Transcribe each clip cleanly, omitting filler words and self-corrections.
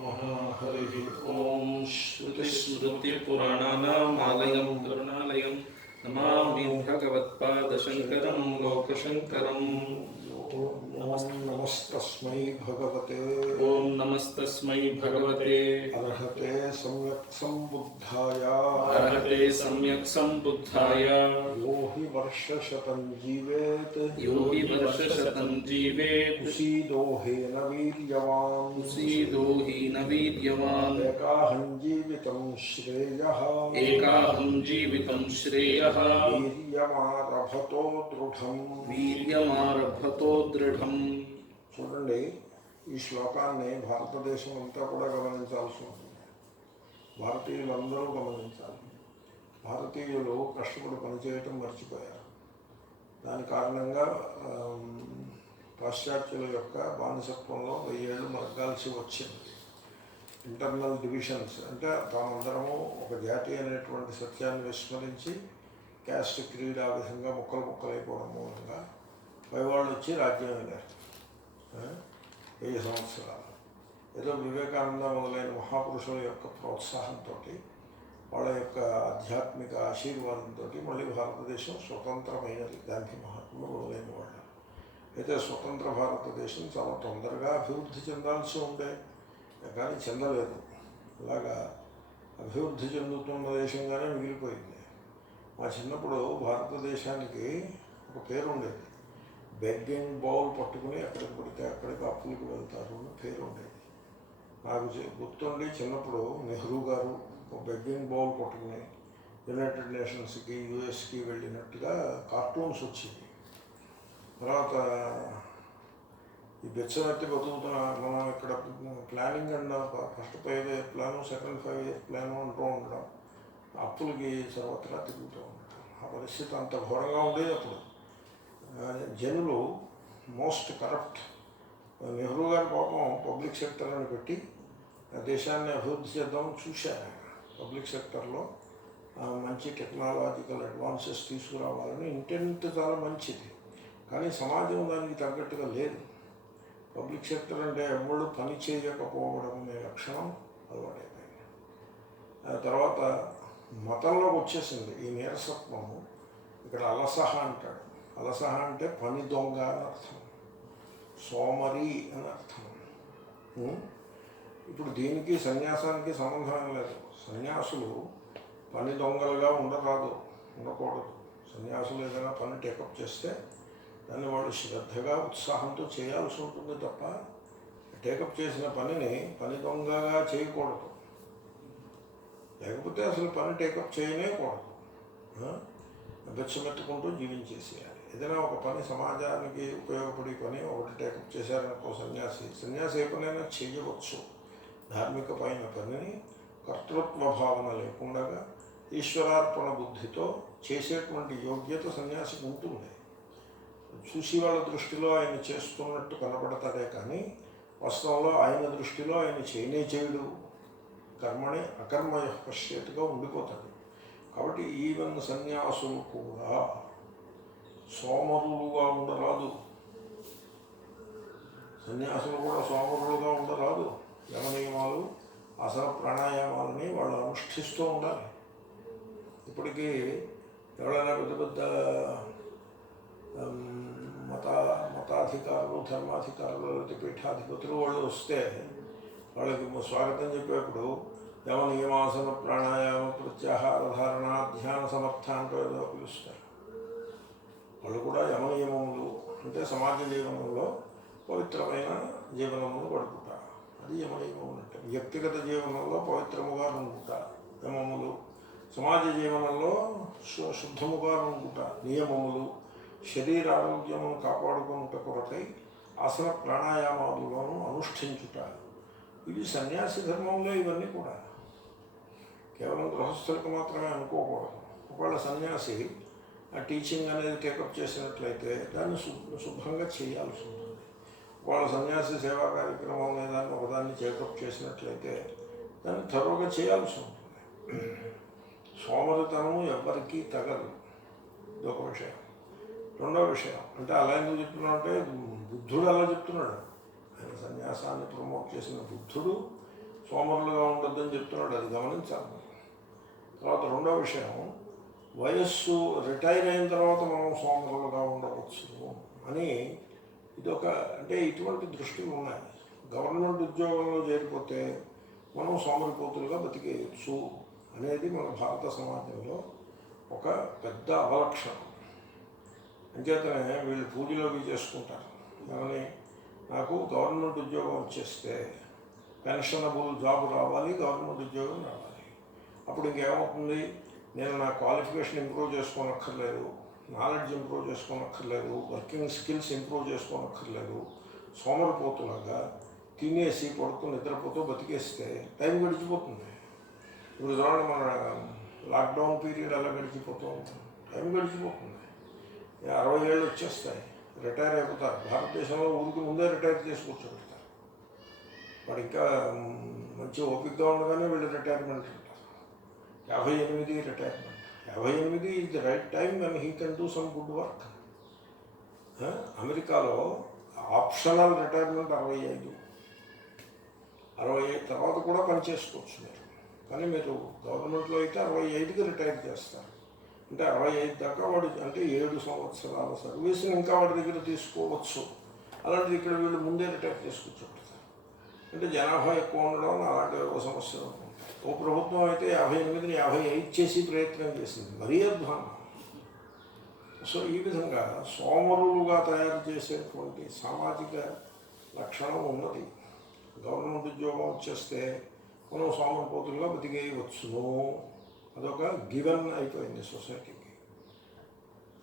नमः। हरिः ॐ। श्रुतिस्मृतिपुराणानामालयं करुणालयं नमामि भगवत्पादशङ्करं लोकशङ्करम्। नमस्तस्मै भगवते ॐ नमस्तस्मै भगवते अर्हते सम्यक् सम्बुद्धाय अर्हते सम्यक् सम्बुद्धाय यो हि वर्षशतं जीवेत् यो हि वर्षशतं जीवेत् उसीदोहेन वीर्यवान् उसीदो हि न वीर्यवान् एकाहं जीवितं श्रेयः एकाहं जीवितं श्रेयः वीर्यमारभतो दृढम् వీర్యమారభతో దృఢం. చూడండి, ఈ శ్లోకాన్ని భారతదేశం అంతా కూడా గమనించాల్సి ఉంటుంది. భారతీయులందరూ గమనించాలి. భారతీయులు కష్టపడి పనిచేయటం మర్చిపోయారు. దాని కారణంగా పాశ్చాత్యుల యొక్క బానిసత్వంలో 1000 ఏళ్ళు మగ్గాల్సి వచ్చింది. ఇంటర్నల్ డివిజన్స్ అంటే తామందరము ఒక జాతి అనేటువంటి సత్యాన్ని విస్మరించి క్యాస్ట్ క్రీడ్ ఆ విధంగా ముక్కలైపోవడం మూలంగా పైవాళ్ళు వచ్చి రాజ్యం వెళ్ళారు. 1000 సంవత్సరాలు ఏదో వివేకానంద మొదలైన మహాపురుషుల యొక్క ప్రోత్సాహంతో, వాళ్ళ యొక్క ఆధ్యాత్మిక ఆశీర్వాదంతో మళ్ళీ భారతదేశం స్వతంత్రమైనది. గాంధీ మహాత్ములు మొదలైన వాళ్ళు అయితే స్వతంత్ర భారతదేశం చాలా తొందరగా అభివృద్ధి చెందాల్సి ఉండే, కానీ చెందలేదు. అలాగా అభివృద్ధి చెందుతున్న దేశంగానే మిగిలిపోయింది. మా చిన్నప్పుడు భారతదేశానికి ఒక పేరు ఉండేది, బెగ్గింగ్ బౌల్ పట్టుకుని ఎక్కడికి పడితే అక్కడికి అప్పులకు వెళ్తారు అని పేరు ఉండేది. నాకు గుర్తుండి చిన్నప్పుడు నెహ్రూ గారు ఒక బెగ్గింగ్ బౌల్ పట్టుకుని యునైటెడ్ నేషన్స్కి యుఎస్కి వెళ్ళినట్టుగా కార్టూన్స్ వచ్చేవి. తర్వాత ఈ బెచ్చనెత్తి బతుకుతున్న మనం ఇక్కడ planning and first 5 year plan, second 5 year plan అంటూ ఉండడం, అప్పులకి సర్వత్రా తిరుగుతూ ఉంటారు. ఆ పరిస్థితి అంత ఘోరంగా ఉండేది. అప్పుడు జనులు మోస్ట్ కరప్ట్. నెహ్రూ గారి పాపం పబ్లిక్ సెక్టర్ అని పెట్టి దేశాన్ని అభివృద్ధి చేద్దామని చూశారు. పబ్లిక్ సెక్టర్లో మంచి టెక్నాలజికల్ అడ్వాన్సెస్ తీసుకురావాలని ఇంటెంట్ చాలా మంచిది, కానీ సమాజం దానికి తగ్గట్టుగా లేదు. పబ్లిక్ సెక్టర్ అంటే ఎవరు పని చేయకపోవడం అనే లక్షణం అలవాటైపోయింది. తర్వాత మతంలోకి వచ్చేసింది ఈ నీరసత్వము. ఇక్కడ అలసహ అంటాడు. అలసహ అంటే పని దొంగ అని అర్థం, సోమరి అని అర్థం. ఇప్పుడు దీనికి సన్యాసానికి సంబంధం లేదు. సన్యాసులు పని దొంగలుగా ఉండకూడదు. సన్యాసులు ఏదైనా పని టేకప్ చేస్తే దాన్ని వాళ్ళు శ్రద్ధగా ఉత్సాహంతో చేయాల్సి ఉంటుంది తప్ప టేకప్ చేసిన పనిని పని దొంగగా చేయకూడదు. లేకపోతే అసలు పని టేకప్ చేయనేకూడదు. బెచ్చమెత్తుకుంటూ జీవించేసేయాలి. ఏదైనా ఒక పని సమాజానికి ఉపయోగపడే పని ఒకటి టేకప్ చేశారనుకో సన్యాసి ఏ పనైనా చేయవచ్చు. ధార్మిక పైన పనిని కర్తృత్వ భావన లేకుండా ఈశ్వరార్పణ బుద్ధితో చేసేటువంటి యోగ్యత సన్యాసికి ఉంటుంది. చూసి వాళ్ళ దృష్టిలో ఆయన చేస్తున్నట్టు కనపడతాడే కానీ వాస్తవంలో ఆయన దృష్టిలో ఆయన చేయడు. కర్మని అకర్మయ పశ్చేతుగా ఉండిపోతాడు. కాబట్టి ఈవెన్ సన్యాసులు కూడా సోమరులుగా ఉండరాదు. సన్యాసులు కూడా సోమరులుగా ఉండరాదు. యమనియమాలు, ఆసన ప్రాణాయామాలని వాళ్ళు అనుష్ఠిస్తూ ఉండాలి. ఇప్పటికీ ఎవరైనా పెద్ద పెద్ద మతాధికారులు, ధర్మాధికారులు, లేకపోతే పీఠాధిపతులు వాళ్ళు వస్తే వాళ్ళకి స్వాగతం చెప్పేప్పుడు యమ నియమాసన ప్రాణాయామ ప్రత్యాహార ధారణ ధ్యాన సమర్థ అంటూ ఏదో పిలుస్తారు. వాళ్ళు కూడా యమ నియమములు అంటే సమాజ జీవనంలో పవిత్రమైన జీవనములు గడుపుతారు. అది యమ నియమములు అంటే వ్యక్తిగత జీవనంలో పవిత్రముగా ఉండుట యమములు, సమాజ జీవనంలో శుద్ధముగా ఉండుట నియమములు, శరీరారోగ్యమును కాపాడుకున్నట కొరకై ఆసన ప్రాణాయామాలను అనుష్ఠించుట. ఇది సన్యాసి ధర్మంలో ఇవన్నీ కూడా కేవలం గృహస్థులకు మాత్రమే అనుకోకూడదు. ఒకవేళ సన్యాసి ఆ టీచింగ్ అనేది టేకప్ చేసినట్లయితే దాన్ని శుభ్రంగా చేయాల్సి ఉంటుంది. ఒకవేళ సన్యాసి సేవా కార్యక్రమం అనేదాన్ని ఒకదాన్ని టేకప్ చేసినట్లయితే దాన్ని త్వరగా చేయాల్సి ఉంటుంది. సోమరితనము ఎవ్వరికీ తగదు. ఇదొక విషయం. రెండవ విషయం అంటే అలా ఎందుకు చెప్తున్నావు అంటే బుద్ధుడు అలా చెప్తున్నాడు. ఆయన సన్యాసాన్ని ప్రమోట్ చేసిన బుద్ధుడు సోమరులుగా ఉండొద్దని చెప్తున్నాడు, అది గమనించాలి. తర్వాత రెండో విషయం, వయస్సు రిటైర్ అయిన తర్వాత మనం సోమరులుగా ఉండవచ్చు అని ఇదొక, అంటే ఇటువంటి దృష్టిలు ఉన్నాయి. గవర్నమెంట్ ఉద్యోగంలో చేరిపోతే మనం సోమరిపోతులుగా బతికేయచ్చు అనేది మన భారత సమాజంలో ఒక పెద్ద అవలక్షణం. అంచేతనే వీళ్ళు పూజలు అవి చేసుకుంటారు. కానీ నాకు గవర్నమెంట్ ఉద్యోగం వచ్చేస్తే పెన్షనబుల్ జాబ్ రావాలి, గవర్నమెంట్ ఉద్యోగం రావాలి. అప్పుడు ఇంకేమవుతుంది, నేను నా క్వాలిఫికేషన్ ఇంప్రూవ్ చేసుకోనక్కర్లేదు, నాలెడ్జ్ ఇంప్రూవ్ చేసుకోనక్కర్లేదు, వర్కింగ్ స్కిల్స్ ఇంప్రూవ్ చేసుకోనక్కర్లేదు, సోమరిపోతులాగా తినేసి పడుతూ నిద్రపోతూ బతికేస్తే టైం గడిచిపోతుంది. ఇప్పుడు చూడండి, మన లాక్డౌన్ పీరియడ్ అలా గడిచిపోతూ ఉంటుంది, టైం గడిచిపోతుంది. 60 ఏళ్ళు వచ్చేస్తాయి, రిటైర్ అయిపోతారు. భారతదేశంలో ఊరికి ముందే రిటైర్ చేసి కూర్చోబెడతారు. వాడు ఇంకా మంచి ఓపికగా ఉండగానే వీళ్ళు రిటైర్మెంట్ అంటారు. 58 retirement. 58 is the right time and he can do some good work. అమెరికాలో ఆప్షనల్ రిటైర్మెంట్ 65. 65 తర్వాత కూడా పని చేసుకోవచ్చు మీరు. కానీ మీరు గవర్నమెంట్లో అయితే 65కి రిటైర్ చేస్తారు. అంటే 65 దాకా వాడు, అంటే 7 సంవత్సరాల సర్వీస్ని ఇంకా వాడి దగ్గర తీసుకోవచ్చు. అలాంటిది ఇక్కడ వీళ్ళు ముందే రిటైర్ చేసుకొచ్చుంటారు. అంటే జనాభా ఎక్కువ ఉండడం అలాంటి ఒక సమస్యలు ఉంటాయి. ఓ ప్రభుత్వం అయితే 58ని 55 చేసి ప్రయత్నం చేసింది, మరీ అధ్వానం. సో ఈ విధంగా సోమరులుగా తయారు చేసేటువంటి సామాజిక లక్షణం ఉన్నది. గవర్నమెంట్ ఉద్యోగం వచ్చేస్తే మనం సోమరిపోతులుగా బతికేయవచ్చును, అదొక గివెన్ అయిపోయింది సొసైటీకి.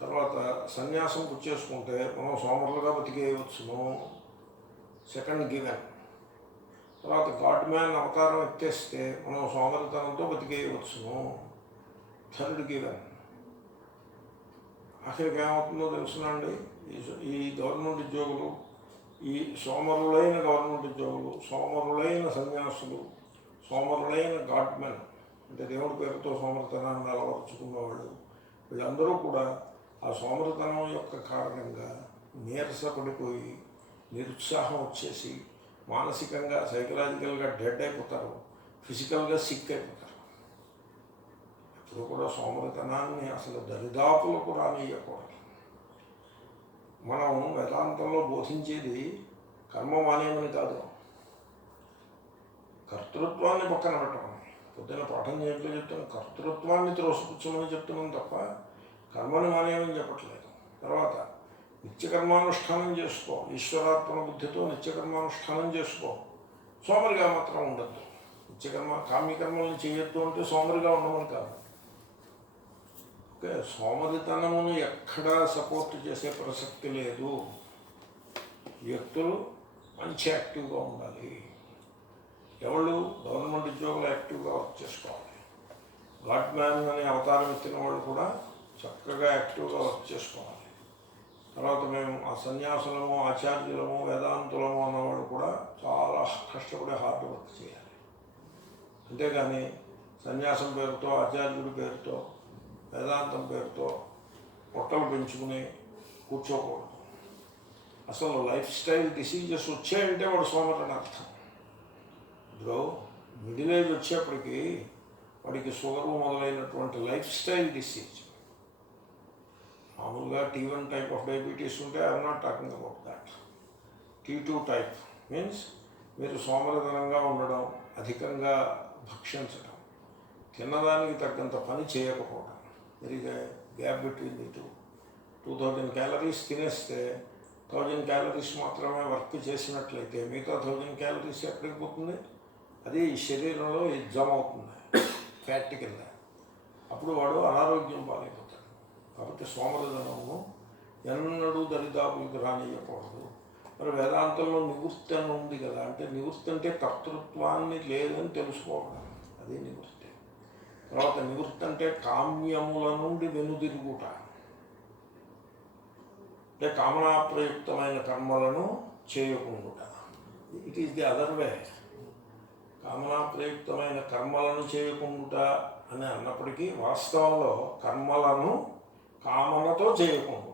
తర్వాత సన్యాసం పుచ్చేసుకుంటే మనం సోమరులుగా బతికేయవచ్చును, సెకండ్ గివెన్. తర్వాత గాడ్ మ్యాన్ అవతారం ఎత్తేస్తే మనం సోమరితనంతో బతికేయవచ్చును, థర్డ్ గివెన్. ఆఖరికి ఏమవుతుందో తెలుసునండి, ఈ గవర్నమెంట్ ఉద్యోగులు, ఈ సోమరులైన గవర్నమెంట్ ఉద్యోగులు, సోమరులైన సన్యాసులు, సోమరులైన గాడ్మెన్, అంటే దేవుడి పేరుతో సోమరితనాన్ని అలవరుచుకున్నవాళ్ళు, వీళ్ళందరూ కూడా ఆ సోమరితనం యొక్క కారణంగా నీరసపడిపోయి నిరుత్సాహం వచ్చేసి మానసికంగా సైకలాజికల్గా డెడ్ అయిపోతారు, ఫిజికల్గా సిక్ అయిపోతారు. ఎప్పుడు కూడా సోమరితనాన్ని అసలు దరిదాపులకు రానియకూడదు. మనం వేదాంతంలో బోధించేది కర్మ మానేమని కాదు, కర్తృత్వాన్ని పక్కన పెట్టమని. పొద్దున్న పాఠం చేయట్లో చెప్తాను, కర్తృత్వాన్ని త్రోసిపుచ్చమని చెప్తున్నాం తప్ప కర్మని మానేమని చెప్పట్లేదు. తర్వాత నిత్యకర్మానుష్ఠానం చేసుకో, ఈశ్వరార్పణ బుద్ధితో నిత్యకర్మానుష్ఠానం చేసుకో, సోమరిగా మాత్రం ఉండద్దు. కామ్యకర్మలను చేయొద్దు అంటే సోమరిగా ఉండమని కాదు. ఓకే, సోమరితనమును ఎక్కడా సపోర్ట్ చేసే ప్రసక్తి లేదు. వ్యక్తులు మంచి యాక్టివ్గా ఉండాలి. ఎవరు గవర్నమెంట్ ఉద్యోగులు యాక్టివ్గా వర్క్ చేసుకోవాలి. గాడ్ మ్యాన్ అనే అవతారం ఎత్తిన వాళ్ళు కూడా చక్కగా యాక్టివ్గా వర్క్ చేసుకోవాలి. తర్వాత మేము ఆ సన్యాసులము, ఆచార్యులము, వేదాంతులము అన్నవాళ్ళు కూడా చాలా కష్టపడి హార్డ్ వర్క్ చేయాలి. అంతేగాని సన్యాసం పేరుతో, ఆచార్యుడి పేరుతో, వేదాంతం పేరుతో పొట్టలు పెంచుకుని కూర్చోకూడదు. అసలు లైఫ్ స్టైల్ డిసీజెస్ వచ్చాయంటే వాడు సోమరని అర్థం. ఇప్పుడు మిడిల్ ఏజ్ వచ్చేప్పటికి వాడికి షుగర్ మొదలైనటువంటి లైఫ్ స్టైల్ డిసీజ్, మామూలుగా T1 టైప్ ఆఫ్ డయాబెటీస్ ఉంటే I'm not talking about that. T2 type means మీరు సోమరితనంగా ఉండడం, అధికంగా భక్షించడం, తిన్నదానికి తగ్గంత పని చేయకపోవడం. There is a gap between the 2000 calories తినేస్తే 1000 క్యాలరీస్ మాత్రమే వర్క్ చేసినట్లయితే మిగతా 1000 క్యాలరీస్ ఎక్కడికి పోతుంది? అది శరీరంలో జమ అవుతుంది ఫ్యాట్ కింద. అప్పుడు వాడు అనారోగ్యం పాలైపోతాడు. కాబట్టి సోమరితనము ఎన్నడూ దరిదాపులకు రానియకూడదు. మరి వేదాంతంలో నివృత్తి అని ఉంది కదా, అంటే నివృత్తి అంటే కర్తృత్వాన్ని లేదని తెలుసుకోవడం, అది నివృత్తి. తర్వాత నివృత్తి అంటే కామ్యముల నుండి వెనుదిరుగుట, అంటే కామనాప్రయుక్తమైన కర్మలను చేయకుండా. It is the other way. కామనాప్రయుక్తమైన కర్మలను చేయకుండా అని అన్నప్పటికీ వాస్తవంలో కర్మలను కామనతో చేయకుండా,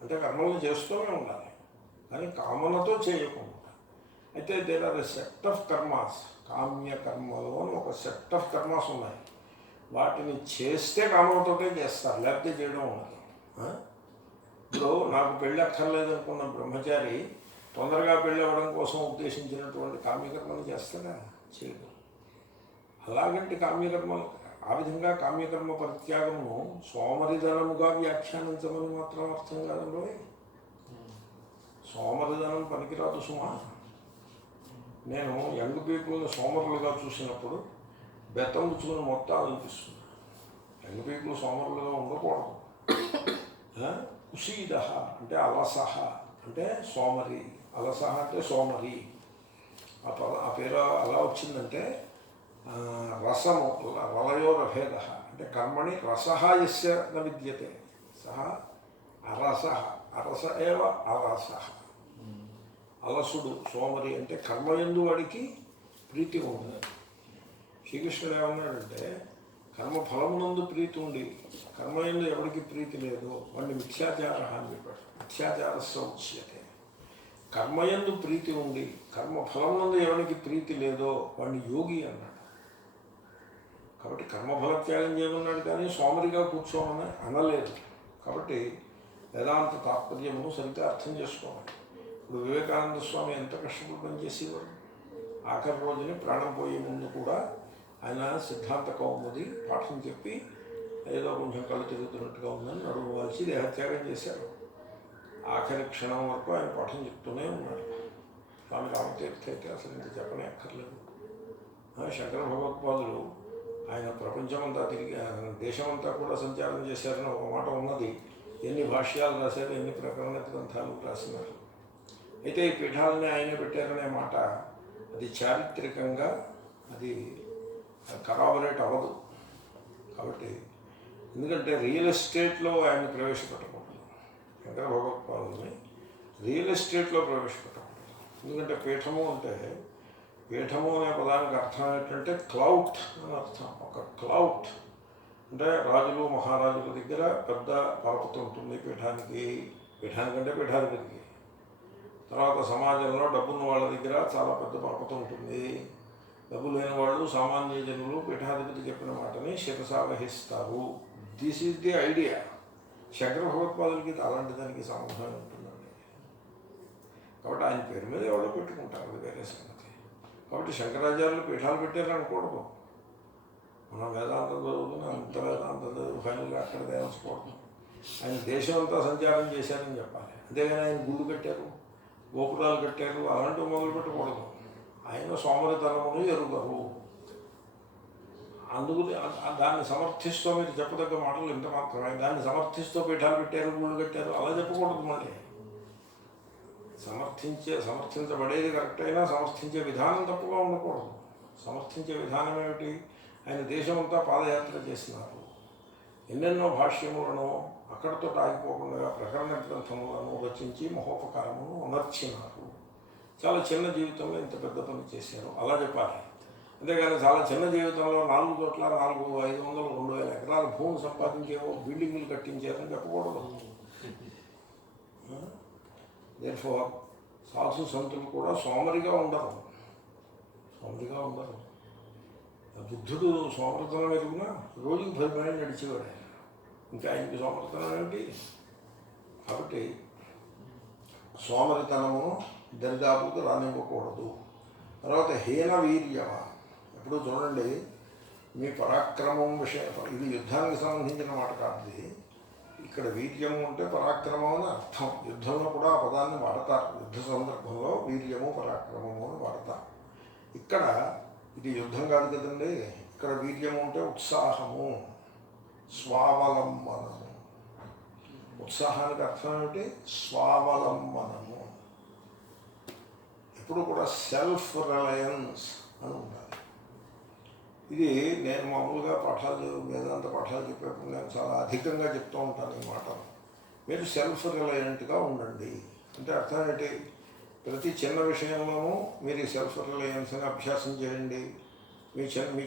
అంటే కర్మలను చేస్తూనే ఉండాలి కానీ కామనతో చేయకుండా. అయితే there are a set of karmas, కామ్య కర్మలు అని ఒక సెట్ ఆఫ్ కర్మాస్ ఉన్నాయి. వాటిని చేస్తే కామంతోటే చేస్తారు, లేకపోతే చేయడం ఉండదు. ఇప్పుడు నాకు పెళ్ళి అక్కర్లేదు అనుకున్న బ్రహ్మచారి తొందరగా పెళ్ళి అవ్వడం కోసం ఉద్దేశించినటువంటి కామ్యకర్మలు చేస్తాడా? చేయడు. అలాగంటే కామ్యకర్మలు ఆ విధంగా కామ్యకర్మ పరిత్యాగమును సోమరిధనముగా వ్యాఖ్యానించమని మాత్రం అర్థం కాదండి. సోమరిధనం పనికిరాదు సుమా. నేను యంగ్ పీపుల్ని సోమరులుగా చూసినప్పుడు బెత్తం పుచ్చుకుని మొత్తం అనిపిస్తుంది. యంగ్ పీపుల్ సోమరులుగా ఉండకూడదు. కుశీద అంటే అలసహ అంటే సోమరి, అలసహ అంటే సోమరి. ఆ పేరు అలా వచ్చిందంటే రసము రలయోరభేద అంటే కర్మణి రసహ యస్య న విద్యతే సహ అరసహ, అరస ఏవ అలసహ. అలసుడు సోమరి అంటే కర్మయందు వాడికి ప్రీతి ఉంది. శ్రీకృష్ణుడు ఏమన్నాడంటే కర్మఫలమునందు ప్రీతి ఉండి కర్మయందు ఎవరికి ప్రీతి లేదో వాడిని మిథ్యాచార అని చెప్పాడు. మిథ్యాచారస్య ఉచ్యతే. కర్మయందు ప్రీతి ఉండి కర్మఫలమునందు ఎవరికి ప్రీతి లేదో వాడిని యోగి అన్నాడు. కాబట్టి కర్మఫల త్యాగం చేయమన్నాడు కానీ సోమరిగా కూర్చోమని అనలేదు. కాబట్టి వేదాంత తాత్పర్యమును సరిగ్గా అర్థం చేసుకోవాలి. ఇప్పుడు వివేకానంద స్వామి ఎంత కష్టపడి పనిచేసేవాడు. ఆఖరి రోజుని ప్రాణం పోయే ముందు కూడా ఆయన సిద్ధాంత కౌముది పాఠం చెప్పి ఏదో కొంచెం కళ్ళు తిరుగుతున్నట్టుగా ఉందని నడుము వాల్చి దేహత్యాగం చేశారు. ఆఖరి క్షణం వరకు ఆయన పాఠం చెప్తూనే ఉన్నాడు. స్వామి రామతీర్థ అయితే అసలు ఇంత చెప్పనే అక్కర్లేదు. శంకర భగవత్పాదులు ఆయన ప్రపంచమంతా తిరిగి దేశమంతా కూడా సంచారం చేశారని ఒక మాట ఉన్నది. ఎన్ని భాష్యాలు రాశారు, ఎన్ని ప్రకరణ గ్రంథాలు రాసినారు. అయితే ఈ పీఠాలని ఆయనే పెట్టారనే మాట అది చారిత్రకంగా అది కరాబరేట్ అవ్వదు. కాబట్టి ఎందుకంటే రియల్ ఎస్టేట్లో ఆయన ప్రవేశపెట్టకూడదు. శంకర భగవత్పాదుల్ని రియల్ ఎస్టేట్లో ప్రవేశపెట్టకూడదు. ఎందుకంటే పీఠము అంటే పీఠము అనే పదానికి అర్థం ఏంటంటే క్లౌట్ అని అర్థం. ఒక క్లౌట్ అంటే రాజులు మహారాజుల దగ్గర పెద్ద పరపతి ఉంటుంది పీఠానికి, పీఠానికంటే పీఠాధిపతికి. తర్వాత సమాజంలో డబ్బున్న వాళ్ళ దగ్గర చాలా పెద్ద పరపతి ఉంటుంది. డబ్బు లేని వాళ్ళు సామాన్య జనులు పీఠాధిపతి చెప్పిన మాటని శిరసావహిస్తారు. This is the idea. Shankara భగవత్పాదులకి అలాంటి దానికి సంబంధం ఉంటుందండి. కాబట్టి ఆయన పేరు మీద ఎవరో పెట్టుకుంటారు, అది వేరే సంగతి. కాబట్టి శంకరాచార్యులు పీఠాలు పెట్టారు అనకూడదు. మనం వేదాంతం చదువుకుని అంత వేదాంతం చదువు ఫైనల్గా అక్కడ తేల్చుకోవడం. ఆయన దేశం అంతా సంచారం చేశారని చెప్పాలి. అంతేగాని ఆయన గుళ్ళు కట్టారు, గోపురాలు కట్టారు అలాంటివి మొదలు పెట్టకూడదు. ఆయన సోమరితనమును ఎరుగరు. అందుకు దాన్ని సమర్థిస్తూ మీరు చెప్పదగ్గ మాటలు ఇంత మాత్రమే. దాన్ని సమర్థిస్తూ పీఠాలు పెట్టారు, గుళ్ళు కట్టారు అలా చెప్పకూడదు. మళ్ళీ సమర్థించబడేది కరెక్ట్ అయినా సమర్థించే విధానం తప్పుగా ఉండకూడదు. సమర్థించే విధానం ఏమిటి? ఆయన దేశమంతా పాదయాత్ర చేసినారు. ఎన్నెన్నో భాష్యములను అక్కడితో ఆగిపోకుండా ప్రకరణ గ్రంథములను రచించి మహోపకారమును అమర్చినారు. చాలా చిన్న జీవితంలో ఇంత పెద్ద పని చేశారు అలా చెప్పాలి. అంతేగాని చాలా చిన్న జీవితంలో 4 కోట్ల 400, 500, 2000 ఎకరాల భూమి సంపాదించేవో బిల్డింగులు కట్టించారని చెప్పకూడదు. దేర్ఫోర్ సాధు సంతులు కూడా సోమరిగా ఉండరు. బుద్ధుడు సోమరితనం ఎరుగునా రోజుకి 10 మైళ్ళు నడిచేవాడు. ఇంకా ఆయనకి సోమరితనం ఏమిటి? కాబట్టి సోమరితనము దరిదాపులకు రానివ్వకూడదు. తర్వాత హీన వీర్యమ. ఎప్పుడు చూడండి, మీ పరాక్రమం విషయం, ఇది యుద్ధానికి సంబంధించిన మాట కాదు. ఇక్కడ వీర్యము అంటే పరాక్రమం అని అర్థం. యుద్ధంలో కూడా ఆ పదాన్ని వాడతారు. యుద్ధ సందర్భంలో వీర్యము పరాక్రమము అని వాడతారు. ఇక్కడ ఇది యుద్ధం కాదు కదండి. ఇక్కడ వీర్యము అంటే ఉత్సాహము, స్వావలంబనము. ఉత్సాహానికి అర్థం ఏమిటి? స్వావలంబనము. ఎప్పుడు కూడా సెల్ఫ్ రిలయన్స్ అని ఉండాలి. ఇది నేను మామూలుగా వేదాంత పాఠాలు చెప్పేప్పుడు నేను చాలా అధికంగా చెప్తూ ఉంటాను ఈ మాటలు. మీరు సెల్ఫ్ రిలయంట్గా ఉండండి అంటే అర్థం ఏంటి? ప్రతి చిన్న విషయంలోనూ మీరు సెల్ఫ్ రిలయన్స్ని అభ్యాసం చేయండి. మీ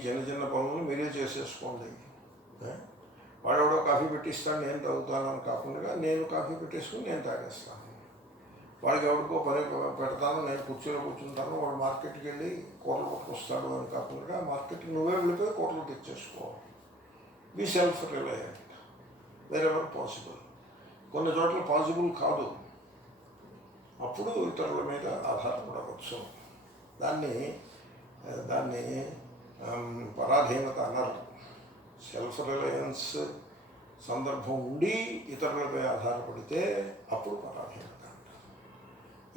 చిన్న పనులు మీరే చేసేసుకోండి. వాడెవడో కాఫీ పెట్టిస్తాను నేను తాగుతానని కాకుండా నేను కాఫీ పెట్టేసుకుని నేను తాగేస్తాను. వాడికి ఎవరికో పని పెడతాను, నేను కుర్చీలో కూర్చుంటాను, వాడు మార్కెట్కి వెళ్ళి కూరలు పట్టుకొస్తాడు అని కాకుండా మార్కెట్కి నువ్వే వెళ్ళిపోయి కూరలు తెచ్చేసుకో. Be self reliant wherever possible. కొన్ని చోట్ల పాసిబుల్ కాదు, అప్పుడు ఇతరుల మీద ఆధారపడవచ్చు. దాన్ని దాన్ని పరాధీనత అన్నారు. సెల్ఫ్ రిలయన్స్ సందర్భం ఉండి ఇతరులపై ఆధారపడితే అప్పుడు పరాధీనత అంటారు.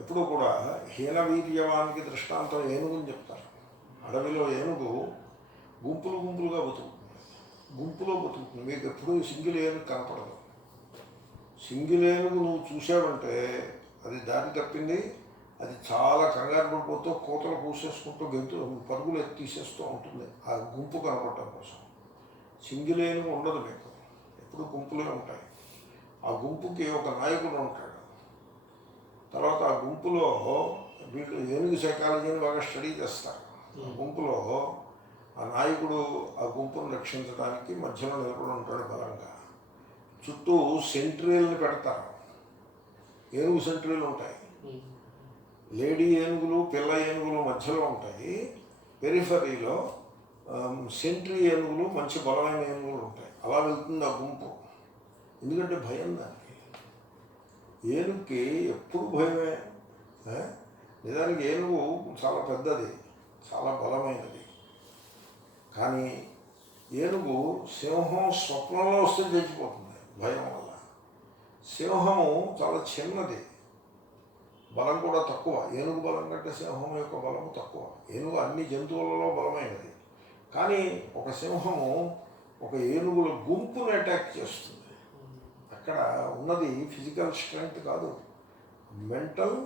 ఎప్పుడు కూడా హీనవీర్యవానికి దృష్టాంతం ఏనుగుని చెప్తారు. అడవిలో ఏనుగు గుంపులు గుంపులుగా బతుకుతుంది, గుంపులో బతుకుతుంది. మీకు ఎప్పుడూ సింగిల్ ఏనుగు కనపడదు. సింగిల్ ఏనుగు నువ్వు చూసావంటే అది దారి తప్పింది, అది చాలా కంగారు పడిపోతూ కోతలు పూసేసుకుంటూ గెంతు పరుగులు ఎత్తి తీసేస్తూ ఉంటుంది ఆ గుంపు కనపడటం కోసం. సింగిల్ ఏనుగు ఉండదు, మీకు ఎప్పుడు గుంపులే ఉంటాయి. ఆ గుంపుకి ఒక నాయకుడు ఉంటాడు. తర్వాత ఆ గుంపులో వీళ్ళు ఏనుగు సైకాలజీని బాగా స్టడీ చేస్తారు. ఆ గుంపులో ఆ నాయకుడు ఆ గుంపును రక్షించడానికి మధ్యలో నిలబడి ఉంటాడు బలంగా. చుట్టూ సెంట్రీల్ని పెడతారు. ఏనుగు సెంట్రీలు ఉంటాయి. లేడీ ఏనుగులు పిల్ల ఏనుగులు మధ్యలో ఉంటాయి. పెరిఫరీలో సెంట్రీ ఏనుగులు మంచి బలమైన ఏనుగులు ఉంటాయి. అలా వెళ్తుంది ఆ గుంపు. ఎందుకంటే భయం దానికి. ఏనుగుకి ఎప్పుడు భయమే. నిజానికి ఏనుగు చాలా పెద్దది, చాలా బలమైనది. కానీ ఏనుగు సింహం స్వప్నంలో వస్తే చచ్చిపోతుంది భయం వల్ల. సింహము చాలా చిన్నది, బలం కూడా తక్కువ. ఏనుగు బలం కంటే సింహం యొక్క బలము తక్కువ. ఏనుగు అన్ని జంతువులలో బలమైనది. కానీ ఒక సింహము ఒక ఏనుగుల గుంపును అటాక్ చేస్తుంది. అక్కడ ఉన్నది ఫిజికల్ స్ట్రెంగ్త్ కాదు, మెంటల్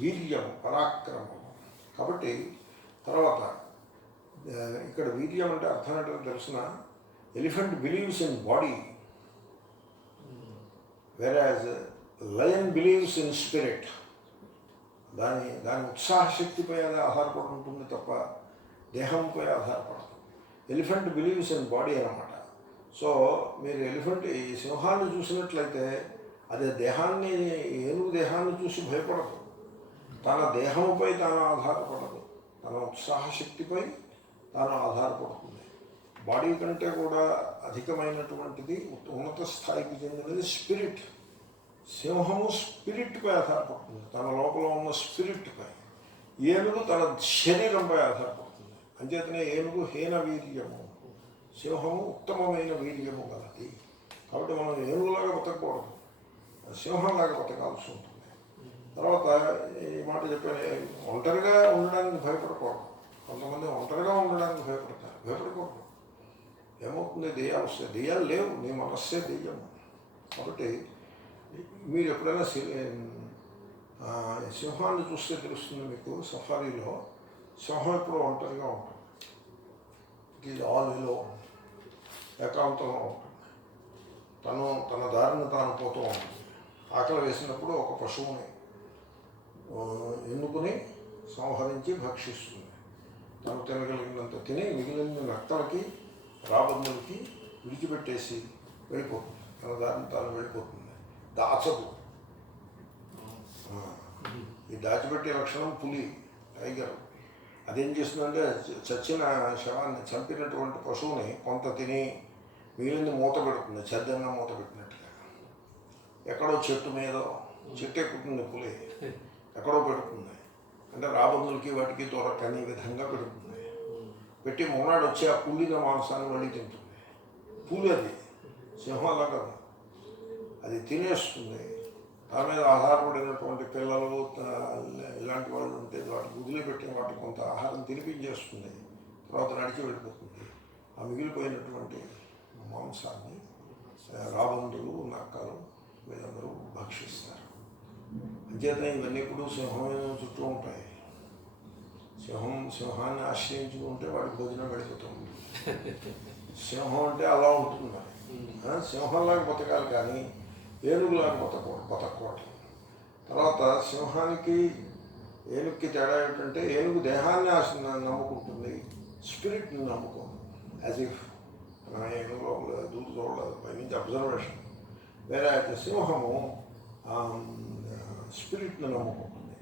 వీర్యం, పరాక్రమము. కాబట్టి తర్వాత ఇక్కడ వీర్యం అంటే అర్థం ఏంటో తెలిసిన, ఎలిఫెంట్ బిలీవ్స్ ఇన్ బాడీ, వెరాజ్ లయన్ బిలీవ్స్ ఇన్ స్పిరిట్. దాని ఉత్సాహశక్తిపై అది ఆధారపడి ఉంటుంది తప్ప దేహంపై ఆధారపడదు. ఎలిఫెంట్ బిలీవ్స్ ఇన్ బాడీ అన్నమాట. సో మీరు ఎలిఫెంట్ ఈ సింహాన్ని చూసినట్లయితే అది దేహాన్ని, ఏనుగు దేహాన్ని చూసి భయపడదు. తన దేహంపై తాను ఆధారపడదు, తన ఉత్సాహశక్తిపై తాను ఆధారపడుతుంది. బాడీ కంటే కూడా అధికమైనటువంటిది, ఉన్నత స్థాయికి చెందినది స్పిరిట్. సింహము స్పిరిట్పై ఆధారపడుతుంది, తన లోపల ఉన్న స్పిరిట్పై. ఏనుగు తన శరీరంపై ఆధారపడుతుంది. అంచేతనే ఏనుగు హీన వీర్యము, సింహము ఉత్తమమైన వీర్యము గలది. కాబట్టి మనం ఏనుగులాగా బతకూడదు, సింహంలాగా బతకాల్సి ఉంటుంది. తర్వాత ఈ మాట చెప్పాను, ఒంటరిగా ఉండడానికి భయపడకూడదు. కొంతమంది ఒంటరిగా ఉండడానికి భయపడతారు. భయపడకూడదు. ఏమవుతుంది, దెయ్యాలు వస్తాయి. దెయ్యాలు లేవు, నీ మనస్సే దెయ్యము. కాబట్టి మీరు ఎప్పుడైనా సింహాన్ని చూస్తే తెలుస్తుంది మీకు. సఫారీలో సింహం ఎప్పుడు ఒంటరిగా ఉంటుంది. ఇది ఆలిలో ఏకాంతంలో ఉంటుంది. తన దారిని తాను పోతూ ఉంటుంది. ఆకలి వేసినప్పుడు ఒక పశువుని ఎన్నుకుని సంహరించి భక్షిస్తుంది. తను తినగలిగినంత తిని మిగిలిన నక్కలకి, రాబందులకి విడిచిపెట్టేసి వెళ్ళిపోతుంది. తన దారిని తాను వెళ్ళిపోతుంది. దాచదు. ఈ దాచిపెట్టే లక్షణం పులి, టైగర్. అదేం చేస్తుందంటే చచ్చిన శవాన్ని, చంపినటువంటి పశువుని కొంత తిని మిగిలింది మూత పెడుతుంది, చెద్దన్న మూత పెట్టినట్టుగా. ఎక్కడో చెట్టు మీద, చెట్టు ఎక్కుతుంది పులి, ఎక్కడో పెడుతుంది. అంటే రాబందులకి వాటికి దొరకని విధంగా పెడుతుంది. పెట్టి మొన్నాడు వచ్చి ఆ పులిన మాంసాన్ని మళ్ళీ తింటుంది. పులి అది, సింహాలా కదా. అది తినేస్తుంది. దాని మీద ఆధారపడినటువంటి పిల్లలు ఇలాంటి వాళ్ళు ఉంటే వాటికి వదిలిపెట్టిన వాటికి కొంత ఆహారం తినిపించేస్తుంది. తర్వాత నడిచి వెళ్ళిపోతుంది. ఆ మిగిలిపోయినటువంటి మాంసాన్ని రాబందులు, నక్కలు వీళ్ళందరూ భక్షిస్తారు. అంచేతనే ఇవన్నీ ఇప్పుడు సింహం చుట్టూ ఉంటాయి. సింహాన్ని ఆశ్రయించుకుంటే వాడికి భోజనం వెళ్ళిపోతుంది. సింహం అంటే అలా ఉంటుంది. మరి సింహంలాగా బతకాలి, కానీ ఏనుగులాగా బతకూడదు. తర్వాత సింహానికి ఏనుగుకి తేడా ఏమిటంటే, ఏనుగు దేహాన్ని నమ్ముకుంటుంది, స్పిరిట్ని నమ్ముకోదు. యాజ్ ఇఫ్ ఏనుగులో దూరు చూడలేదు, పైనుంచి అబ్జర్వేషన్. వేరే అయితే సింహము స్పిరిట్ని నమ్ముకుంటుంది.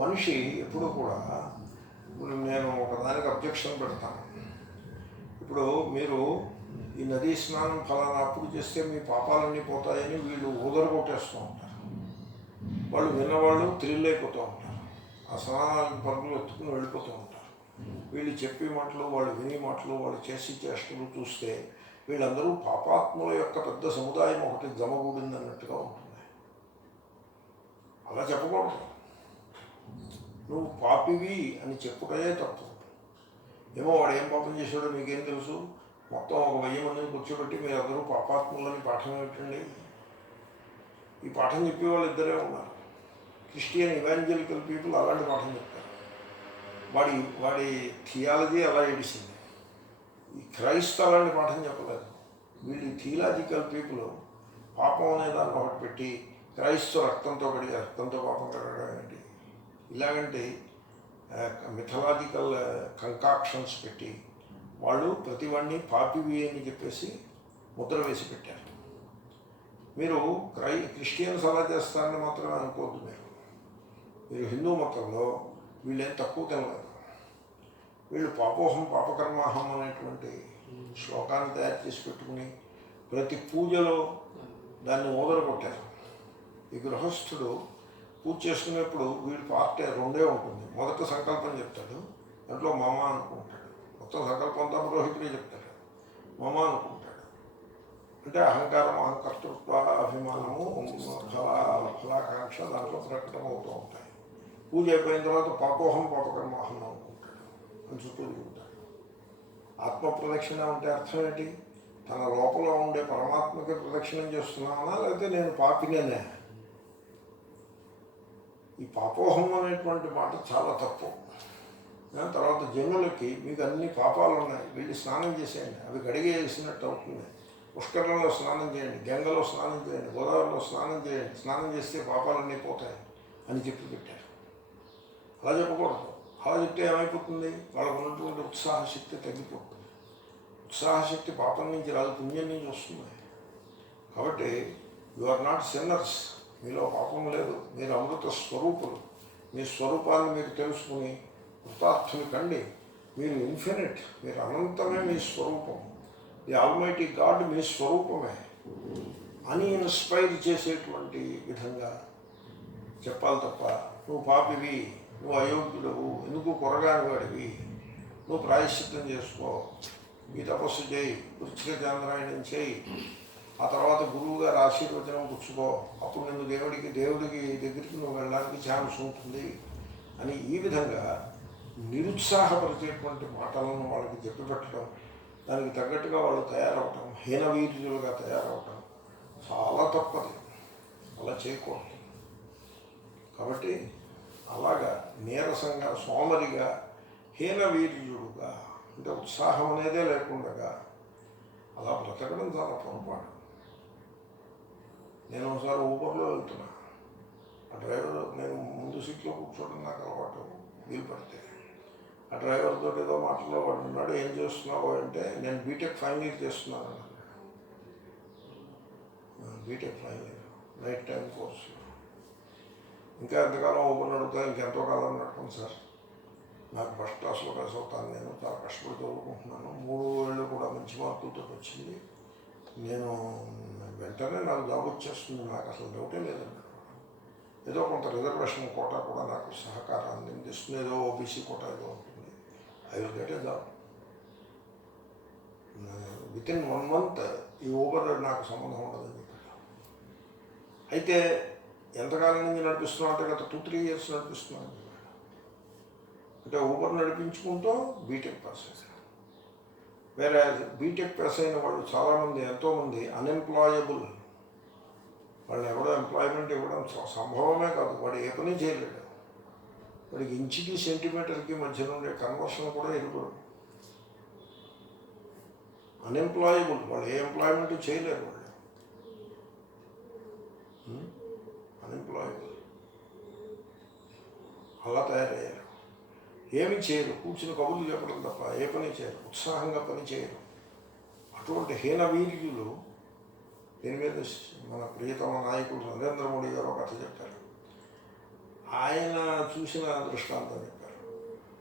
మనిషి ఎప్పుడూ కూడా, ఇప్పుడు నేను ఒకదానికి అబ్జెక్షన్ పెడతాను. ఇప్పుడు మీరు ఈ నదీ స్నానం ఫలానా అప్పుడు చేస్తే మీ పాపాలన్నీ పోతాయని వీళ్ళు ఊదరగొట్టేస్తూ ఉంటారు. వాళ్ళు విన్నవాళ్ళు థ్రిల్ అయిపోతూ ఉంటారు, ఆ స్నానాలకు పరుగులు ఎత్తుకుని వెళ్ళిపోతూ ఉంటారు. వీళ్ళు చెప్పే మాటలు, వాళ్ళు వినే మాటలు, వాళ్ళు చేసి చేష్టలు చూస్తే వీళ్ళందరూ పాపాత్ముల యొక్క పెద్ద సముదాయం ఒకటి జమగూడింది అన్నట్టుగా ఉంటుంది. అలా చెప్పకూడదు. నువ్వు పాపివి అని చెప్పుటయే తప్పు. ఏమో వాడు ఏం పాపం చేశాడో మీకేం తెలుసు, మొత్తం ఒక 1000 మందిని కూర్చోబెట్టి మీరందరూ పాపాత్ములని పాఠం పెట్టండి. ఈ పాఠం చెప్పేవాళ్ళు ఇద్దరే ఉన్నారు. క్రిస్టియన్ ఇవాంజలికల్ పీపుల్ అలాంటి పాఠం చెప్తారు. వాడి థియాలజీ అలా ఏడిసింది. ఈ క్రైస్తవ అలాంటి పాఠం చెప్పలేదు. వీళ్ళు థియలాజికల్ పీపుల్ పాపం అనే దాన్ని ఒకటి పెట్టి క్రైస్తవ రక్తంతో కడిగి రక్తంతో పాపం కడగడం ఏంటి, ఇలాగంటే మిథలాజికల్ కంకాక్షన్స్ పెట్టి వాళ్ళు ప్రతివాడిని పాపివి అని చెప్పేసి ముద్ర వేసి పెట్టారు. మీరు క్రిస్టియన్స్ అలా చేస్తారని మాత్రమే అనుకోవద్దు. మీరు హిందూ మతంలో వీళ్ళేం తక్కువ తినలేదు. వీళ్ళు పాపోహం పాపకర్మాహం అనేటువంటి శ్లోకాన్ని తయారు చేసి పెట్టుకుని ప్రతి పూజలో దాన్ని ఓదరగొట్టారు. ఈ గృహస్థుడు పూజ చేసుకునేప్పుడు వీడి పార్టీ రెండే ఉంటుంది. మొదట సంకల్పం చెప్తాడు, దాంట్లో మమ అనుకుంటాడు. మొత్తం సంకల్పం అంతా పురోహితుడే చెప్తాడు, మమ అనుకుంటాడు. అంటే అహంకారం, అహంకర్తృత్వ, అభిమానము, ఫలాకాంక్ష దాంట్లో ప్రకటమవుతూ ఉంటాయి. పూజ అయిపోయిన తర్వాత పాపోహం పాపకర్మాహం అనుకుంటాడు, అని చుట్టూ తిరుగుతాడు. ఆత్మ ప్రదక్షిణ అంటే అర్థం ఏంటి? తన లోపల ఉండే పరమాత్మకి ప్రదక్షిణం చేస్తున్నామా, లేకపోతే నేను పాపినేనే? ఈ పాపోహం అనేటువంటి మాట చాలా తప్పు. తర్వాత జనులకి మీకు అన్ని పాపాలు ఉన్నాయి, వెళ్ళి స్నానం చేసేయండి, అవి కడిగేసినట్టు అవుతుంది. పుష్కరంలో స్నానం చేయండి, గంగలో స్నానం చేయండి, గోదావరిలో స్నానం చేయండి, స్నానం చేస్తే పాపాలన్నీ పోతాయి అని చెప్పి పెట్టారు. అలా చెప్పకూడదు. అలా చెప్తే ఏమైపోతుంది? వాళ్ళకు ఉన్నటువంటి ఉత్సాహశక్తి తగ్గిపోతుంది. ఉత్సాహశక్తి పాపం నుంచి రాదు, పుణ్యం నుంచి వస్తుంది. కాబట్టి యు ఆర్ నాట్ సిన్నర్స్, మీలో పాపం లేదు, మీరు అమృత స్వరూపులు. మీ స్వరూపాన్ని మీరు తెలుసుకుని కృతార్థులు కండి. మీరు ఇన్ఫినిట్, మీరు అనంతమే మీ స్వరూపం. ది ఆల్మైటీ గాడ్ మీ స్వరూపమే అని ఇన్స్పైర్ చేసేటువంటి విధంగా చెప్పాలి తప్ప, నువ్వు పాపివి, నువ్వు అయోగ్యుడవు, ఎందుకు కొరగాని వాడివి, నువ్వు ప్రాయశ్చిత్తం చేసుకో, ఈ తపస్సు చేయి, వృచ్చిక చాంద్రాయణం చేయి, ఆ తర్వాత గురువు గారు ఆశీర్వచనం పుచ్చుకో, అప్పుడు నిన్ను దేవుడికి దగ్గరికి నువ్వు వెళ్ళడానికి ఛాన్స్ ఉంటుంది అని ఈ విధంగా నిరుత్సాహపరిచేటువంటి మాటలను వాళ్ళకి చెప్పి పెట్టడం, దానికి తగ్గట్టుగా వాళ్ళు తయారవటం, హీనవీర్యులుగా తయారవటం చాలా తప్పది. అలా చేయకూడదు. కాబట్టి అలాగా నీరసంగా, సోమరిగా, హీనవీర్యుడుగా, అంటే ఉత్సాహం అనేదే లేకుండా అలా బ్రతకడం చాలా పొరపాటు. నేను ఒకసారి ఊబర్లో వెళ్తున్నా, ఆ డ్రైవర్, నేను ముందు సీట్లో కూర్చోవడం నాకు అలవాటు, వీలు పడితే ఆ డ్రైవర్తో ఏదో మాటలో వాడు ఉన్నాడు. ఏం చేస్తున్నావు అంటే, నేను బీటెక్ ఫైనల్ ఇయర్ చేస్తున్నాను అన్నాడు. BTech final year, night time course. ఇంకా ఎంతకాలం ఓపెన్ అడుగుతా, ఇంకెంతో కాలం నడపండి సార్, నాకు ఫస్ట్ క్లాస్లో కలిసి అవుతాను, నేను చాలా కష్టపడి చదువుకుంటున్నాను, 3 ఏళ్ళు కూడా మంచి మార్కులతో వచ్చింది, నేను వెంటనే నాకు జాబ్ వచ్చేస్తుంది, నాకు అసలు డౌటే లేదన్నాడు. ఏదో కొంత రిజర్వేషన్ కోటా కూడా నాకు సహకారాన్ని అందిస్తుంది, ఏదో ఓబీసీ కోటా ఏదో ఉంటుంది, I will get a job. With in 1 month ఈ ఊబర్ నాకు సంబంధం ఉండదని చెప్పాడు. అయితే ఎంతకాలం నుంచి నడిపిస్తున్నావు అంటే, గత 2-3 years నడిపిస్తున్నాను చెప్పాడు. అంటే ఊబర్ నడిపించుకుంటూ బీటెక్ పాస్ చేశాను. వేరే బీటెక్ పాస్ అయిన వాళ్ళు చాలామంది, ఎంతోమంది అన్ఎంప్లాయబుల్. వాళ్ళని ఎవడో ఎంప్లాయ్మెంట్ ఇవ్వడం సంభవమే కాదు. వాడు ఏ పని చేయలేడు. వాడికి ఇంచుకి సెంటీమీటర్కి మధ్య ఉండే కన్వర్షన్ కూడా ఎరుగుడు. అన్ఎంప్లాయబుల్, వాళ్ళు ఏ ఎంప్లాయ్మెంట్ చేయలేరు. వాళ్ళు అన్ఎంప్లాయబుల్, అలా తయారయ్యారు. ఏమి చేయరు, కూర్చుని కబుర్లు చెప్పడం తప్ప ఏ పని చేయరు, ఉత్సాహంగా పని చేయరు. అటువంటి హీనవీర్యులు. దీని మీద మన ప్రియతమ నాయకులు నరేంద్ర మోడీ గారు ఒక కథ చెప్పారు. ఆయన చూసిన దృష్టాంతం చెప్పారు.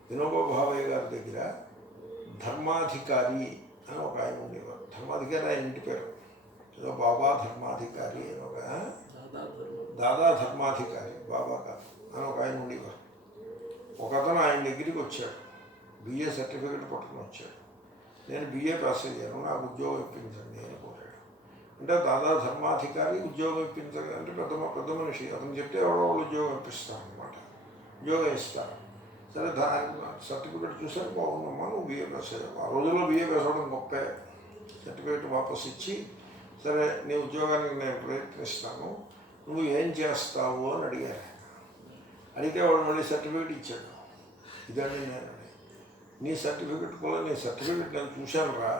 వినోబా భావయ్య గారి దగ్గర ధర్మాధికారి అని ఒక ఆయన ఉండేవారు. ధర్మాధికారి ఆయన ఇంటి పేరు ఏదో బాబా ధర్మాధికారి అని ఒక దాదా ధర్మాధికారి బాబా గారు అని ఒక ఆయన ఉండేవారు. ఒకతను ఆయన దగ్గరికి వచ్చాడు, బిఏ సర్టిఫికేట్ పట్టుకుని వచ్చాడు. నేను బిఏ పాస్ అయ్యాను, నాకు ఉద్యోగం ఇప్పించండి అని కోరాడు. అంటే దాదా ధర్మాధికారి ఉద్యోగం ఇప్పించండి అంటే పెద్ద మనిషి, అతను చెప్తే ఎవరో వాళ్ళు ఉద్యోగం ఇప్పిస్తాను అనమాట, ఉద్యోగం ఇస్తారు. సరే సర్టిఫికేట్ చూసారు, బాగుందమ్మా నువ్వు బిఏ పాస్ అయ్యావు. ఆ రోజుల్లో బిఏ పాస్ అవ్వడం గొప్పే. సర్టిఫికేట్ వాపస్ ఇచ్చి సరే నీ ఉద్యోగానికి నేను ప్రయత్నిస్తాను, నువ్వు ఏం చేస్తావు అని అడిగారు. అడిగితే వాడు మళ్ళీ సర్టిఫికేట్ ఇచ్చాడు. ఇదండి నేను నీ సర్టిఫికెట్ కూడా నీ సర్టిఫికెట్ నేను చూశాను రా,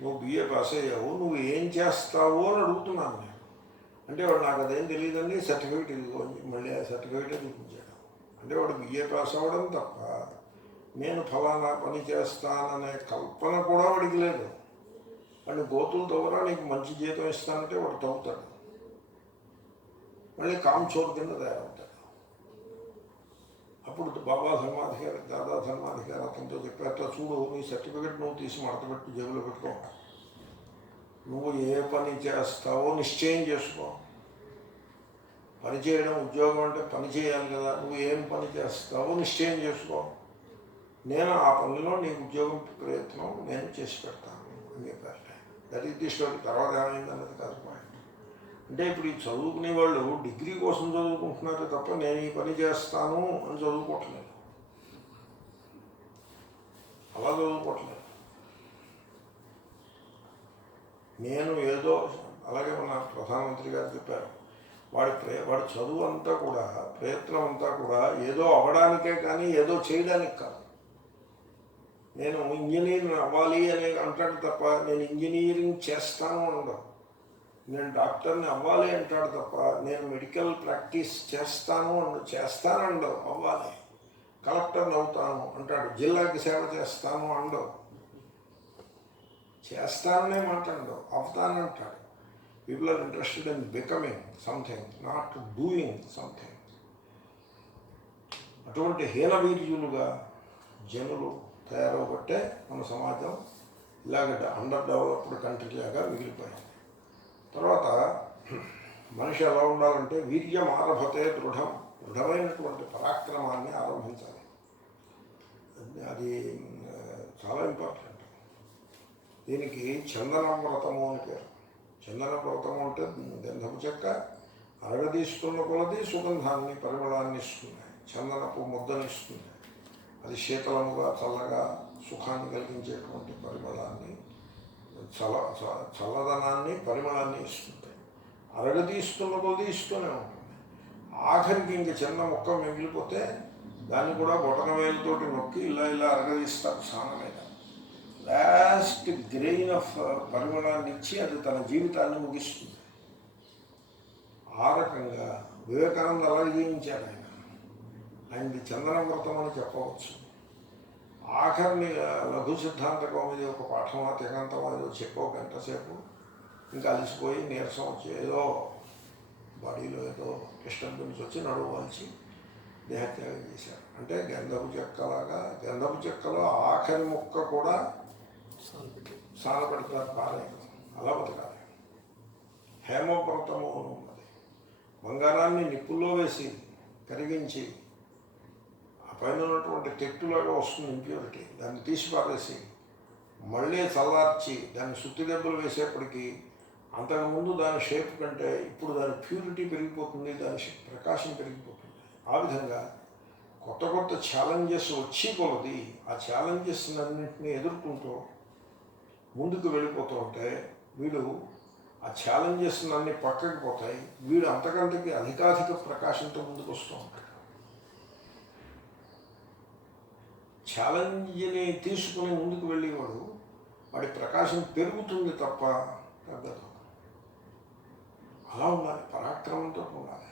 నువ్వు బిఏ పాస్ అయ్యావు, నువ్వు ఏం చేస్తావు అని అడుగుతున్నాను నేను. అంటే వాడు నాకు అదేం తెలియదండి, సర్టిఫికెట్ ఇదిగో మళ్ళీ ఆ సర్టిఫికెటే చూపించాడు. అంటే వాడు బిఏ పాస్ అవ్వడం తప్ప నేను ఫలానా పని చేస్తాననే కల్పన కూడా వాడికి లేదు. వాడిని గోతులు తవ్వరా నీకు మంచి జీతం ఇస్తానంటే వాడు తవ్వుతాడు, మళ్ళీ కాంచోరు కింద తయారవుతాడు. అప్పుడు బాబా ధర్మాధికారి దాదా ధర్మాధికారి అతనితో చెప్పారట, చూడు నీ సర్టిఫికెట్ నువ్వు తీసి మడతపెట్టి జేబులో పెట్టుకో, నువ్వు ఏ పని చేస్తావో నిశ్చయం చేసుకో. పని చేయడం ఉద్యోగం అంటే పని చేయాలి కదా, నువ్వు ఏం పని చేస్తావో నిశ్చయం చేసుకో, నేను ఆ పనిలో నీకు ఉద్యోగం ప్రయత్నం నేను చేసి పెడతాను అని చెప్పారట. That is the story. తర్వాత ఏమైందన్నది కాదు పాయింట్. అంటే ఇప్పుడు ఈ చదువుకునే వాళ్ళు డిగ్రీ కోసం చదువుకుంటున్నారే తప్ప నేను ఈ పని చేస్తాను అని చదువుకోవట్లేదు, అలా చదువుకోవట్లేదు. నేను ఏదో అలాగే మన ప్రధానమంత్రి గారు చెప్పారు, వాడి చదువు అంతా కూడా ప్రయత్నం అంతా కూడా ఏదో అవ్వడానికే కానీ ఏదో చేయడానికి కాదు. నేను ఇంజనీర్ అవ్వాలి అని అంటాడు తప్ప నేను ఇంజనీరింగ్ చేస్తాను అనడం. నేను డాక్టర్ని అవ్వాలి అంటాడు తప్ప నేను మెడికల్ ప్రాక్టీస్ చేస్తానండవు. అవ్వాలి కలెక్టర్ని అవుతాను అంటాడు, జిల్లాకి సేవ చేస్తాను అండవు. చేస్తాననే మాట్లాడవు, అవుతానంటాడు. People are interested in becoming something, not doing something. అటువంటి హీనవీర్యులుగా జనులు తయారవబట్టే మన సమాజం ఇలాగ అండర్ డెవలప్డ్ కంట్రీ లాగా మిగిలిపోయింది. తర్వాత మనిషి ఎలా ఉండాలంటే వీర్యం ఆరభతే దృఢమైనటువంటి పరాక్రమాన్ని ఆరంభించాలి. అది చాలా ఇంపార్టెంట్. దీనికి చందన వ్రతము అని పేరు. చందన వ్రతము అంటే గంధపు చెక్క అరగదీస్తున్న కొలది సుగంధాన్ని పరిమళాన్ని ఇస్తుంది, చందనపు ముద్దనిస్తుంది. అది శీతలముగా చల్లగా సుఖాన్ని కలిగించేటువంటి పరిమళాన్ని చల్లదనాన్ని పరిమళాన్ని ఇస్తుంది. అరగదీస్తున్న కొలది ఇస్తూనే ఉంటుంది. ఆఖరికి ఇంక చిన్న మొక్క మిగిలిపోతే దాన్ని కూడా బొటన వేలుతోటి నొక్కి ఇలా అరగదీస్తారు సాన మీద. లాస్ట్ గ్రెయిన్ ఆఫ్ పరిమళాన్ని ఇచ్చి అది తన జీవితాన్ని ముగిస్తుంది. ఆ రకంగా వివేకానంద అలా జీవించారు. ఆయనది చందన వ్రతం అని చెప్పవచ్చు. ఆఖరిని లఘు సిద్ధాంత కౌముది ఒక పాఠమా తెగంతమా ఏదో చెప్పో గంట సేపు ఇంకా అలసిపోయి నీరసం వచ్చి ఏదో బాడీలో ఏదో డిస్టర్బెన్స్ వచ్చి నడువు వాల్చి దేహత్యాగం చేశారు. అంటే గంధపు చెక్కలాగా, గంధపు చెక్కలో ఆఖరి ముక్క కూడా సానపెడతారు పారాయణం, అలా బతకాలి. హేమవ్రతము అని ఉన్నది. బంగారాన్ని నిప్పుల్లో వేసి కరిగించి పైన ఉన్నటువంటి తెట్టులాగా వస్తుంది ఇంప్యూరిటీ, దాన్ని తీసి పారేసి మళ్ళీ చల్లార్చి దాన్ని సుత్తి దెబ్బలు వేసేప్పటికీ అంతకుముందు దాని షేప్ కంటే ఇప్పుడు దాని ప్యూరిటీ పెరిగిపోతుంది, దాని ప్రకాశం పెరిగిపోతుంది. ఆ విధంగా కొత్త కొత్త ఛాలెంజెస్ వచ్చి కొలది ఆ ఛాలెంజెస్ అన్నింటినీ ఎదుర్కొంటూ ముందుకు వెళ్ళిపోతూ ఉంటే వీడు ఆ ఛాలెంజెస్ అన్నీ పక్కకి పోతాయి, వీడు అంతకంతకి అధికాధిక ప్రకాశంతో ముందుకు వస్తూ ఉంటాడు. ఛాలెంజ్ని తీసుకుని ముందుకు వెళ్ళేవాడు వాడి ప్రకాశం పెరుగుతుంది తప్ప తగ్గదు. అలా ఉండాలి, పరాక్రమంతో ఉండాలి,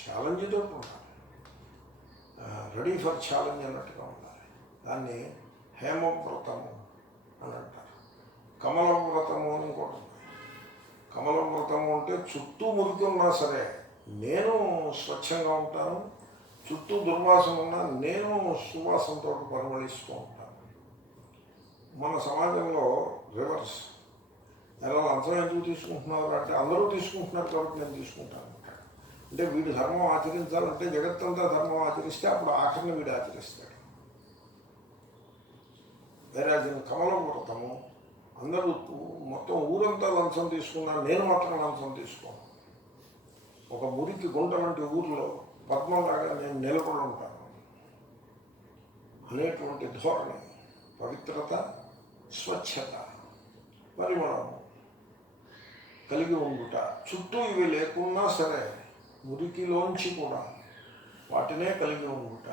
ఛాలెంజ్తో ఉండాలి, రెడీ ఫర్ ఛాలెంజ్ అన్నట్టుగా ఉండాలి. దాన్ని హేమవ్రతము అని అంటారు. కమలవ్రతము అని కూడా ఉంది. కమలవ్రతము అంటే చుట్టూ మురికి ఉన్నా సరే నేను స్వచ్ఛంగా ఉంటాను, చుట్టూ దుర్వాసన ఉన్నా నేను సువాసనతో పరిమళిస్తూ ఉంటాను. మన సమాజంలో రివర్స్. ఎలా లంచం ఎందుకు తీసుకుంటున్నారు అంటే అందరూ తీసుకుంటున్నారు కాబట్టి నేను తీసుకుంటాను. అంటే వీడు ధర్మం ఆచరించాలంటే జగత్తంతా ధర్మం ఆచరిస్తే అప్పుడు ఆఖరిని వీడు ఆచరిస్తాడు. వేరే కమలం వ్రతము అందరూ మొత్తం ఊరంతా లంచం తీసుకున్నాను, నేను మాత్రం లంచం తీసుకోను. ఒక మురికి గుంట వంటి ఊరిలో పద్మంలాగా నేను నిలబడి ఉంటాను అనేటువంటి ధోరణి, పవిత్రత, స్వచ్ఛత, పరిమళము కలిగి ఉండుట. చుట్టూ ఇవి లేకున్నా సరే మురికిలోంచి కూడా వాటినే కలిగి ఉండుట,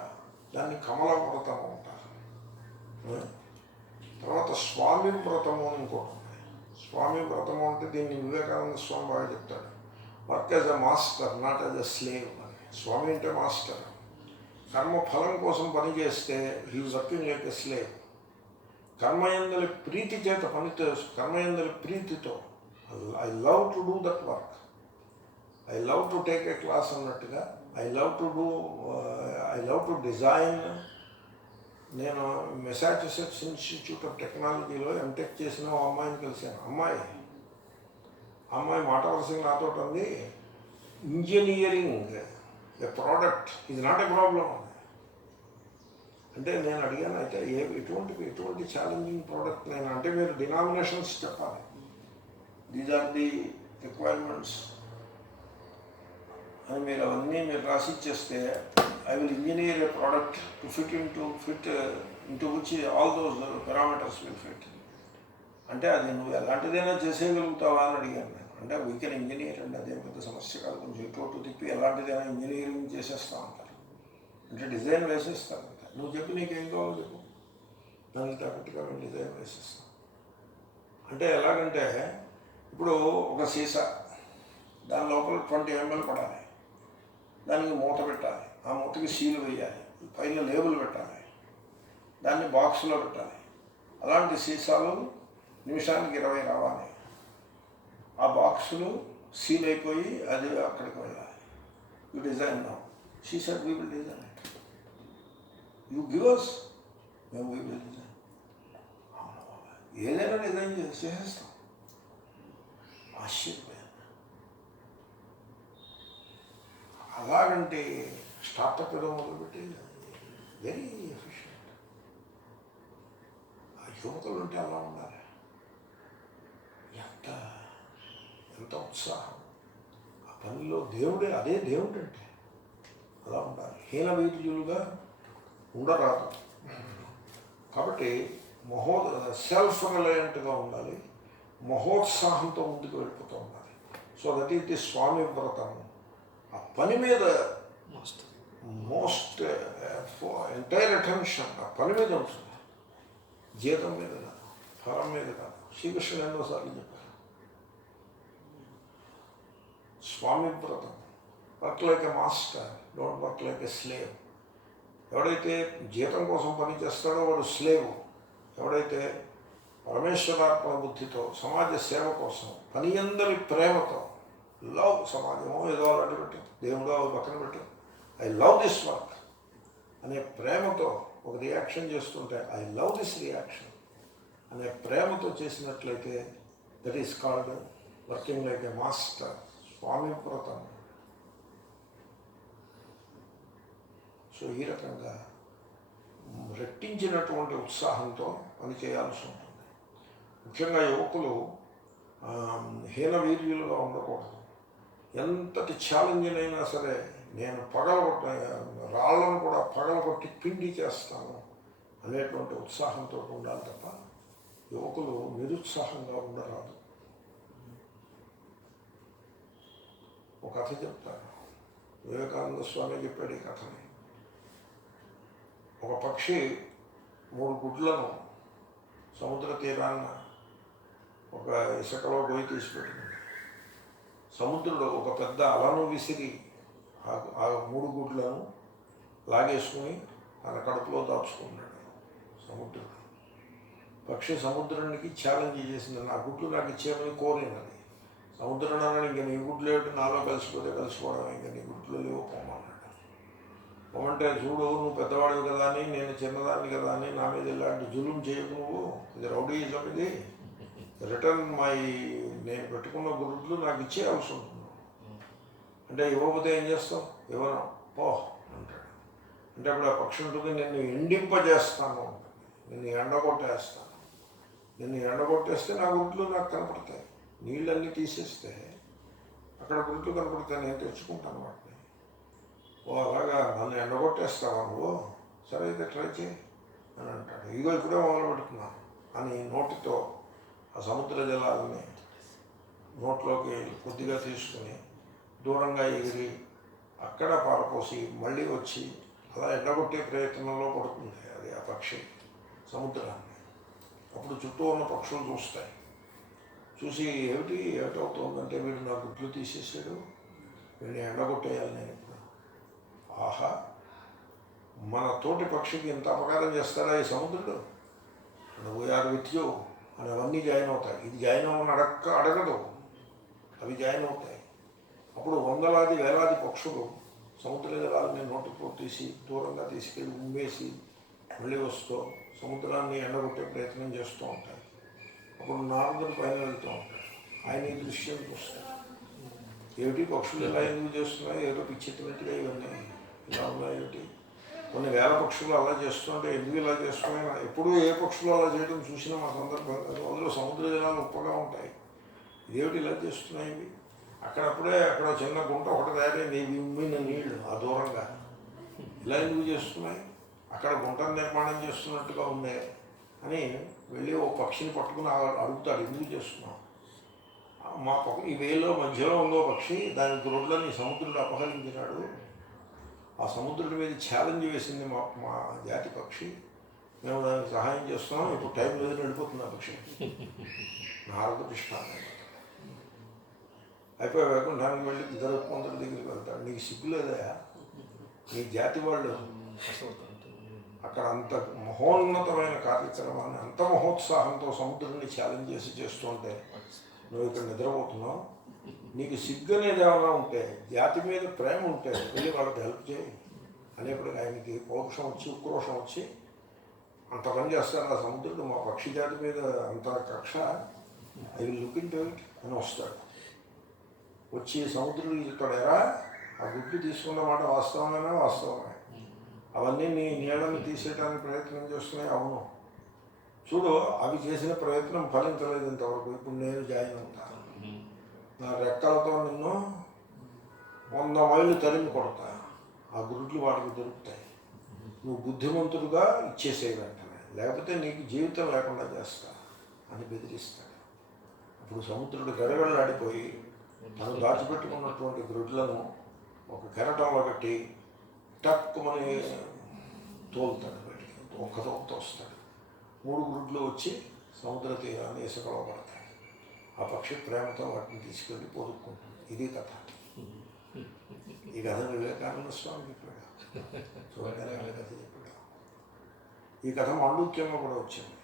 దాన్ని కమల వ్రతము అంటారు. తర్వాత స్వామి వ్రతము అని ఇంకోటి ఉంది. స్వామి వ్రతము అంటే దీన్ని వివేకానంద స్వామి బాగా చెప్తాడు. Work as a master, not as a slave అని. స్వామి అంటే మాస్టర్. కర్మ ఫలం కోసం పనిచేస్తే he working like a slave. కర్మయందలి ప్రీతి చేత పనితో, కర్మయందలి ప్రీతితో I love to do that work, I love to take a class అన్నట్టుగా ఐ లవ్ టు డిజైన్. నేను మెసాచ్యుసెట్స్ ఇన్స్టిట్యూట్ ఆఫ్ టెక్నాలజీలో ఎంటెక్ చేసిన ఓ అమ్మాయిని కలిశాను. అమ్మాయి మాట వరుసగా నాతో ఉంది, engineering a product is not a problem. అంటే నేను అడిగాను, అయితే ఎటువంటి ఛాలెంజింగ్ ప్రోడక్ట్ నేను అంటే మీరు డినామినేషన్స్ చెప్పాలి, దీస్ ఆర్ ది రిక్వైర్మెంట్స్ అని మీరు అవన్నీ మీరు రాసి ఇచ్చేస్తే I will engineer A product to fit into which all those parameters will fit. అంటే అది నువ్వు ఎలాంటిదైనా చేసేయగలుగుతావా అని అడిగాను నేను. అంటే వీ కెన్ ఇంజనీర్ అండి, అదేం పెద్ద సమస్య కాదు, కొంచెం ఇటు తిప్పి ఎలాంటిదైనా ఇంజనీరింగ్ చేసేస్తా ఉంటారు. అంటే డిజైన్ వేసేస్తాను. నువ్వు చెప్పి నీకేం కావాలో చెప్పు, దానికి తగ్గట్టుగా మేము డిజైన్ వేసేస్తాం. అంటే ఎలాగంటే ఇప్పుడు ఒక సీసా, దాని లోపల 20 ml పడాలి, దానికి మూత పెట్టాలి, ఆ మూతకి సీలు వేయాలి, పైన లేబుల్ పెట్టాలి, దాన్ని బాక్సులో పెట్టాలి. అలాంటి సీసాలు నిమిషానికి 20 రావాలి. ఆ బాక్సులు సీల్ అయిపోయి అది అక్కడికి వెళ్ళాలి. You design now. She said we will design it, you give us, మేము వీ విల్ డిజైన్. ఏదైనా డిజైన్ చేసేస్తాం. ఆశ్చర్యపోయాను. అలాగంటే స్టార్టప్ ఏదో మొదలుపెట్టి వెరీ ఎఫిషియెంట్. ఆ యువకులు ఉంటే అలా ఉండాలి. ఎంత ఉత్సాహం ఆ పనిలో. దేవుడే, అదే దేవుడు అంటే అలా ఉండాలి. హీనవీర్యులుగా ఉండరాదు. కాబట్టి సెల్ఫ్ రిలయంట్గా ఉండాలి, మహోత్సాహంతో ముందుకు వెళ్ళిపోతూ ఉండాలి. సో దట్ ఈస్ ది స్వామి వ్రతము. ఆ పని మీద మోస్ట్ ఎంటైర్ అటెన్షన్ ఆ పని మీద ఉంటుంది, జీతం మీద కాదు, ఫలం మీద కాదు. శ్రీకృష్ణుడు ఎన్నోసార్లు చెప్పారు స్వామి వ్రతం. Work like a master, don't work like a slave. ఎవడైతే జీతం కోసం పని చేస్తాడో వాడు స్లేవ్. ఎవడైతే పరమేశ్వరార్పణ బుద్ధితో సమాజ సేవ కోసం పని అందరి ప్రేమతో, లవ్ సమాజమో ఏదో అలాంటి పెట్టు, దేవుడో పక్కన పెట్టు, ఐ లవ్ దిస్ వర్క్ అనే ప్రేమతో ఒక రియాక్షన్ చేస్తుంటే ఐ లవ్ దిస్ రియాక్షన్ అనే ప్రేమతో చేసినట్లయితే that is called working like a master, స్వామి వ్రతం. సో ఈ రకంగా రెట్టించినటువంటి ఉత్సాహంతో పని చేయాల్సి ఉంటుంది. ముఖ్యంగా యువకులు హీనవీర్యులుగా ఉండకూడదు. ఎంతటి ఛాలెంజ్నైనా సరే నేను రాళ్ళను కూడా పగలగొట్టి పిండి చేస్తాను అనేటువంటి ఉత్సాహంతో ఉండాలి తప్ప యువకులు నిరుత్సాహంగా ఉండరాదు. ఒక కథ చెప్తాను. వివేకానంద స్వామి చెప్పాడు ఈ కథని. ఒక పక్షి 3 గుడ్లను సముద్ర తీరాన్న ఒక ఇసుకలో పోయి తీసిపెట్టింది. సముద్రుడు ఒక పెద్ద అలను విసిరి ఆ 3 గుడ్లను లాగేసుకుని తన కడుపులో దాచుకున్నాడు సముద్రుడు. పక్షి సముద్రానికి ఛాలెంజ్ చేసింది, నా గుడ్లు నాకు ఇచ్చేమని కోరినది. సముద్రం అన్నాడు, ఇంకా నీ గుడ్లు ఏమిటి, నాలో కలిసిపోతే కలిసిపోవడం, ఇంకా నీ గుడ్లు లేవు పోమన్నాడు. అంటే చూడు నువ్వు పెద్దవాడివి కదా అని, నేను చిన్నదాన్ని కదా అని నా మీద ఇలాంటి జులుం చేయకు, నువ్వు ఇది రౌడీయిజం, ఇది రిటర్న్ నేను పెట్టుకున్న గురుట్లు నాకు ఇచ్చేయాల్సి ఉంటుంది. అంటే ఇవ్వకపోతే ఏం చేస్తావు? ఇవ్వను పో అంటాడు. అంటే అప్పుడు ఆ పక్షి ఉంటుంది, నిన్ను ఎండింపజేస్తాను ఉంటుంది, నిన్ను ఎండగొట్టేస్తాను. నిన్ను ఎండగొట్టేస్తే నా గురుట్లు నాకు కనపడతాయి. నీళ్ళన్నీ తీసేస్తే అక్కడ గురుట్లు కనపడతాయి, నేను తెచ్చుకుంటాను వాటిని. ఓ అలాగా నన్ను ఎండగొట్టేస్తావా నువ్వు? సరే అయితే ట్రై చేయి అని అంటాడు. ఇదిగో ఇప్పుడే మొదలు పెడుతున్నాను అని నోటితో ఆ సముద్ర జలాలని నోట్లోకి కొద్దిగా తీసుకుని దూరంగా ఎగిరి అక్కడ పారపోసి మళ్ళీ వచ్చి అలా ఎండగొట్టే ప్రయత్నంలో పడుతుంది అది ఆ పక్షి సముద్రాన్ని. అప్పుడు చుట్టూ ఉన్న పక్షులు చూస్తాయి. చూసి ఏమిటవుతుందంటే వీడు నా గుడ్లు తీసేసాడు, వీడిని ఎండగొట్టేయాలి నేను ఇప్పుడు. ఆహా, మన తోటి పక్షికి ఇంత అపకారం చేస్తారా ఈ సముద్రుడు? వీఆర్ విత్ యూ అని అవన్నీ జాయిన్ అవుతాయి. ఇది జాయిన్ అవ్వని అడగదు, అవి జాయిన్ అవుతాయి. అప్పుడు వందలాది వేలాది పక్షులు సముద్ర జలాలని నోటితో తీసి దూరంగా తీసుకెళ్ళి ఉమ్మేసి మళ్ళీ వస్తూ సముద్రాన్ని ఎండగొట్టే ప్రయత్నం చేస్తూ ఉంటాయి. అప్పుడు నారదుడు పైన వెళ్తూ ఉంటాడు. ఆయన ఈ దృశ్యం చూస్తాడు. ఏమిటి పక్షులు ఇలా ఎందుకు చేస్తున్నాయి, ఏదో పిచ్చెత్తినట్టుగా ఇవన్నీ ఇలా ఉన్నాయి ఏమిటి? కొన్ని వేల పక్షులు అలా చేస్తుంటే ఎందుకు ఇలా చేస్తున్నాయి? ఎప్పుడూ ఏ పక్షులు అలా చేయడం చూసినా మా సందర్భం అందులో సముద్ర జలాలు ఉప్పగా ఉంటాయి, ఇదేమిటి ఇలా చేస్తున్నాయి ఇవి? అక్కడప్పుడే అక్కడ చిన్న గుంట ఒకటి తయారైంది, ఇవి ఉమ్మిన నీళ్లు ఆ దూరంగా ఇలా ఎందుకు చేస్తున్నాయి? అక్కడ గుంట నిర్మాణం చేస్తున్నట్టుగా ఉంది అని వెళ్ళి ఓ పక్షిని పట్టుకుని అడుగుతాడు, ఎందుకు చేస్తున్నాం? మా ఈ వేలో మధ్యలో ఉందో పక్షి, దాని గురుడ్లని సముద్రుడు అపహరించినాడు, ఆ సముద్రుడి మీద ఛాలెంజ్ వేసింది మా జాతి పక్షి, మేము దానికి సహాయం చేస్తున్నాం, ఇప్పుడు టైం లేదు వెళ్ళిపోతుంది ఆ పక్షి. నారద కృష్ణాన్ని అయిపోయి వైకుంఠానికి వెళ్ళి గరుత్మంతుడి దగ్గరికి వెళ్తాడు. నీకు సిగ్గులేదయా? నీ జాతి వాళ్ళు అక్కడ అంత మహోన్నతమైన కార్యక్రమాన్ని అంత మహోత్సాహంతో సముద్రాన్ని ఛాలెంజ్ చేసి చేస్తుంటే నువ్వు ఇక్కడ నిద్రపోతున్నావు. నీకు సిగ్గు అనేది ఏమైనా ఉంటే, జాతి మీద ప్రేమ ఉంటే వెళ్ళి వాళ్ళకి హెల్ప్ చేయి అనేప్పటికీ ఆయనకి పౌరుషం వచ్చి ఉక్రోషం వచ్చి అంత పని చేస్తాడు ఆ సముద్రుడు. మా పక్షి జాతి మీద అంత కక్ష, I will look into it అని వస్తాడు. వచ్చి సముద్రుడు ఇక్కడ ఎరా ఆ గుడ్లు తీసుకున్న మాట వాస్తవమేనా? వాస్తవమే. అవన్నీ నీ నీళ్ళని తీసేయడానికి ప్రయత్నం చేస్తున్నాయి. అవును, చూడు అవి చేసిన ప్రయత్నం ఫలించలేదు ఇంతవరకు, ఇప్పుడు నేను జాయిన్ అవుతాను. నా రెక్కలతో నిన్ను 100 మైళ్ళు తరిమి కొడతా, ఆ గుడ్లు వాడికి దొరుకుతాయి, నువ్వు బుద్ధిమంతుడుగా ఇచ్చేసేయి వెంటనే, లేకపోతే నీకు జీవితం లేకుండా చేస్తా అని బెదిరిస్తాడు. అప్పుడు సముద్రుడు గడగడలాడిపోయి తను దాచిపెట్టుకున్నటువంటి గ్రుడ్లను ఒక కెరటంలో పెట్టి టక్కుమని తోలుతాడు బయటికి, ఒక్క తోపుతో వస్తాడు. 3 గుడ్లు వచ్చి సముద్ర తీరాన్ని ఇసుకలో పడతాయి. ఆ పక్షి ప్రేమతో వాటిని తీసుకెళ్ళి పొదుక్కుంటుంది. ఇది కథ. ఈ కథ వివేకానంద స్వామి చెప్పాడు, చూడగానే కథ చెప్పాడు. ఈ కథ మాండూక్యంలో కూడా వచ్చింది.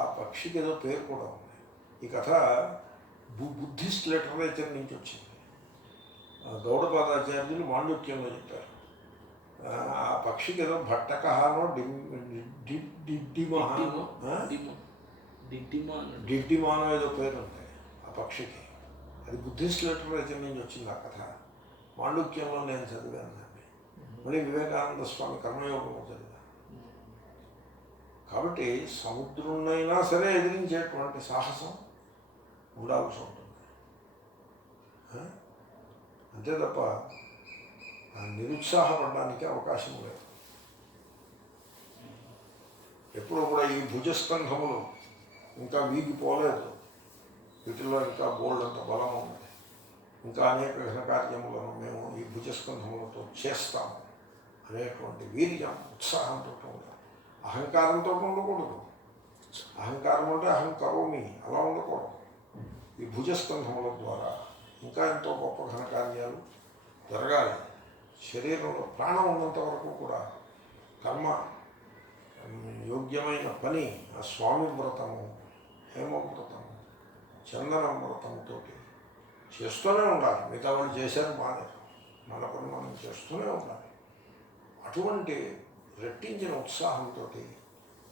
ఆ పక్షికి ఏదో పేరు కూడా ఉంది. ఈ కథ బుద్ధిస్ట్ లిటరేచర్ నుంచి వచ్చింది. గౌడపాదాచార్యులు మాండూక్యంలో చెప్పారు. ఆ పక్షికి ఏదో భట్టకహానో డిడ్డిమానో ఏదో పేరు ఉంటాయి ఆ పక్షికి. అది బుద్ధిస్ట్ లిటరేచర్ నుంచి వచ్చింది ఆ కథ. మాండూక్యంలో నేను చదివాను దాన్ని. మళ్ళీ వివేకానంద స్వామి కర్మయోగంలో చదివాను. కాబట్టి సముద్రున్నైనా సరే ఎదిరించేటువంటి సాహసం ఉండాల్సి ఉంటుంది. అంతే తప్ప నిరుత్సాహపడడానికి అవకాశం లేదు. ఎప్పుడూ కూడా ఈ భుజస్కంధములు ఇంకా వీగిపోలేదు, వీటిలో ఇంకా బోల్డ్ అంత బలం ఉంది, ఇంకా అనేక ఘనకార్యములను మేము ఈ భుజస్కంధములతో చేస్తాము అనేటువంటి వీర్యం ఉత్సాహంతో ఉండాలి. అహంకారంతో ఉండకూడదు. అహంకారం అంటే అహంకరోమి అలా ఉండకూడదు. ఈ భుజస్కంధముల ద్వారా ఇంకా ఎంతో గొప్ప ఘనకార్యాలు జరగాలి. శరీరంలో ప్రాణం ఉన్నంత వరకు కూడా కర్మ యోగ్యమైన పని ఆ స్వామి వ్రతము, హేమవ్రతము, చందన వ్రతముతో చేస్తూనే ఉండాలి. మిగతా వాళ్ళు చేశారు మానేరు. మన పని మనం చేస్తూనే ఉండాలి. అటువంటి రెట్టించిన ఉత్సాహంతో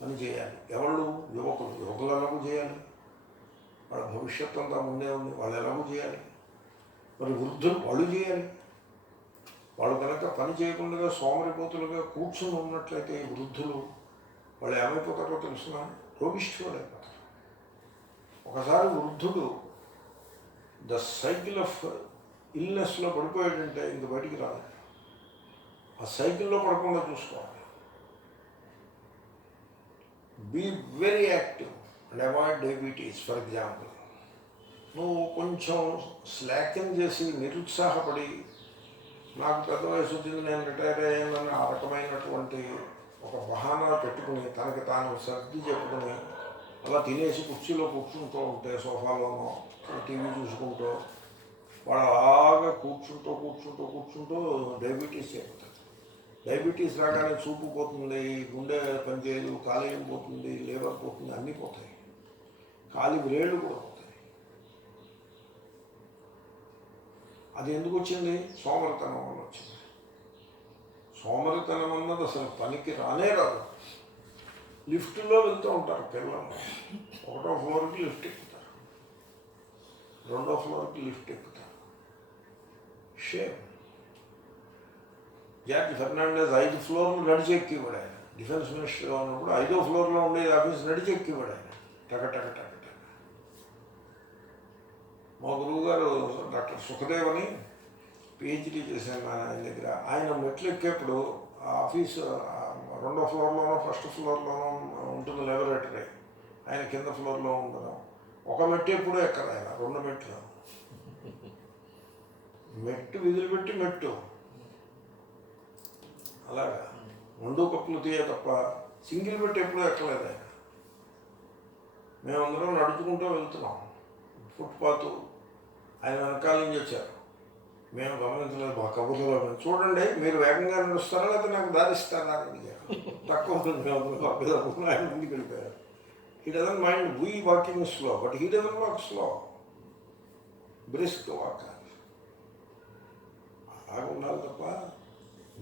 పని చేయాలి. ఎవరు యువకులు, యువకులు ఎలాగూ చేయాలి, వాళ్ళ భవిష్యత్తు అంతా ముందే ఉంది, వాళ్ళు ఎలాగూ చేయాలి. మరి వృద్ధులు వాళ్ళు చేయాలి. వాళ్ళు కనుక పని చేయకుండా సోమరిపోతులుగా కూర్చుని ఉన్నట్లయితే ఈ వృద్ధులు వాళ్ళు ఏమైపోతారో తెలుసిన, రోగిష్ఠులు అయిపోతారు. ఒకసారి వృద్ధుడు ద సైకిల్ ఆఫ్ ఇల్నెస్లో పడిపోయాడంటే ఇంక బయటికి రాదు. ఆ సైకిల్లో పడకుండా చూసుకోవాలి. Be very active and avoid diabetes. For example, నువ్వు కొంచెం స్లాకిన్ చేసి నిరుత్సాహపడి నాకు పెద్ద వయసు వచ్చింది నేను రిటైర్ అయ్యానని ఆ రకమైనటువంటి ఒక బహానా పెట్టుకుని తనకి తాను సర్ది చెప్పుకుని అలా తినేసి కుర్చీలో కూర్చుంటూ ఉంటే సోఫాలోనో టీవీ చూసుకుంటూ వాడు అలాగా కూర్చుంటూ డయాబెటీస్ అయిపోతుంది. డయాబెటీస్ రాగానే చూపు పోతుంది, గుండె పనిచేయదు, కాలేయం పోతుంది, లేబర్ పోతుంది, అన్నీ పోతాయి, కాలి వ్రేళ్ళు కూడా పోతాయి. అది ఎందుకు వచ్చింది? సోమరితనం వల్ల వచ్చింది. సోమరితనం అన్నది అసలు పనికి రానే రాదు. లిఫ్ట్లో వెళ్తూ ఉంటారు పిల్లలు, 1వ ఫ్లోర్కి లిఫ్ట్ ఎక్కుతారు, 2వ ఫ్లోర్కి లిఫ్ట్ ఎక్కుతారు. షేమ్. జార్జ్ ఫెర్నాండెస్ 5 ఫ్లోర్లు నడిచి ఎక్కివాడు ఆయన. డిఫెన్స్ మినిస్టర్గా ఉన్నప్పుడు 5వ ఫ్లోర్లో ఉండే ఆఫీస్ నడిచి ఎక్కివాడు ఆయన. టక. మా గురువు గారు డాక్టర్ సుఖదేవ్ అని పిహెచ్డీ చేశాను ఆయన దగ్గర. ఆయన మెట్లు ఎక్కేప్పుడు ఆ ఆఫీసు 2వ ఫ్లోర్లోనో 1st ఫ్లోర్లోనో ఉంటుంది లాబొరేటరీ, ఆయన కింద ఫ్లోర్లో ఉండడం. ఒక మెట్టు ఎప్పుడూ ఎక్కదు ఆయన, 2 మెట్లు. మెట్టు విధులుపెట్టి మెట్టు అలాగా 2 కప్పులు తీయ తప్ప సింగిల్ మెట్టు ఎప్పుడూ ఎక్కలేదు ఆయన. మేమందరం నడుచుకుంటూ వెళ్తున్నాం, ఫుట్పాత్ ఆయన వెనకాల నుంచి వచ్చారు, మేము గమనించలేదు. మా కబుర్లో చూడండి మీరు వేగంగా నడుస్తారా లేకపోతే నాకు దారిస్తారా అని అడిగారు. తక్కువ ఉంటుంది ఆయన ముందుకు వెళ్ళిపోయారు. He doesn't mind we walking slow, but he doesn't walk slow, brisk walk. అలాగ ఉండాలి తప్ప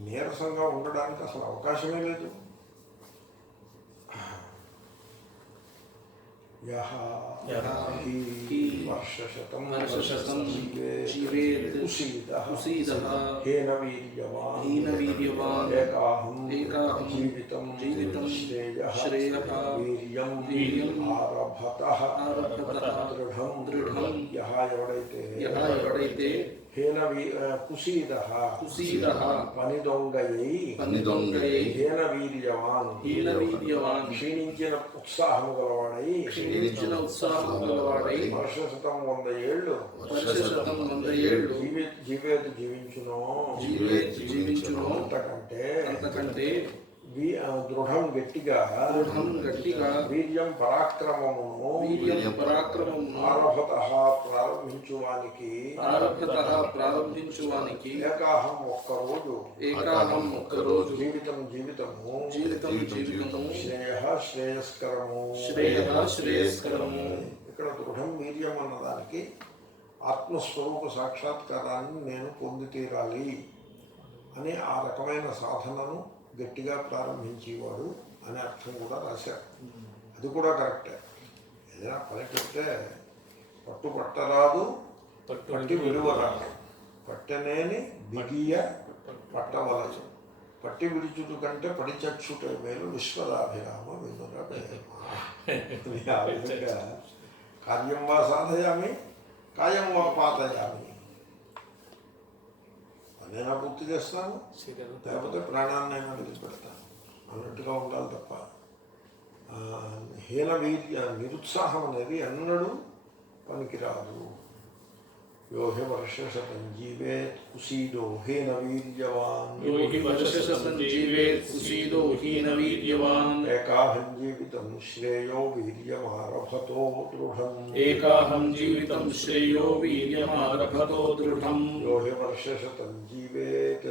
నీరసంగా ఉండడానికి అసలు అవకాశమే లేదు. వర్షశతం జీవేత్ కుసీదః హేన వీర్యవాన్ ఏకాహం జీవితం శ్రేయః వీర్యం ఆరభతః దృఢం. యః ఎవడైతే హేన కుసీదః పని దొంగయై హేన వీర్యవాన్ క్షీణించిన ఉత్సాహము గలవాడై వర్షశతం 100 ఏళ్ళు జీవించునో అంతకంటే దృఢం గట్టిగా వీర్యం పరాక్రమమును ఆరభతః ప్రారంభించువానికి ఏకాహం ఒక్కరోజు జీవితము శ్రేయస్కరము. ఇక్కడ దృఢం వీర్యం అన్నదానికి ఆత్మస్వరూప సాక్షాత్కారాన్ని నేను పొంది తీరాలి అని ఆ రకమైన సాధనను గట్టిగా ప్రారంభించేవాడు అనే అర్థం కూడా రాశారు. అది కూడా కరెక్టే. ఏదైనా పని చెప్తే పట్టరాదు, పట్టి విడువరాదు, పట్టనేని బిగియ పట్టవలదు, పట్టి విడుచుట కంటే పడిచచ్చుట మేలు విశ్వదాభిరామ వినుర ప్రేమ. ఆ విధంగా కార్యం వా సాధయామి కాయం వా పాతయామి. పనైనా పూర్తి చేస్తాను, లేకపోతే ప్రాణాన్నైనా విడిచిపెడతాను అన్నట్టుగా ఉండాలి తప్ప హీన నిరుత్సాహం అనేది ఎన్నడూ పనికిరాదు. यो हि वर्षशतं जीवेत् कुसीदो हीन वीर्यवान् एकाहं जीवितं श्रेयो वीर्यमारभतो दृढम् यो हि वर्षशतं जीवेत्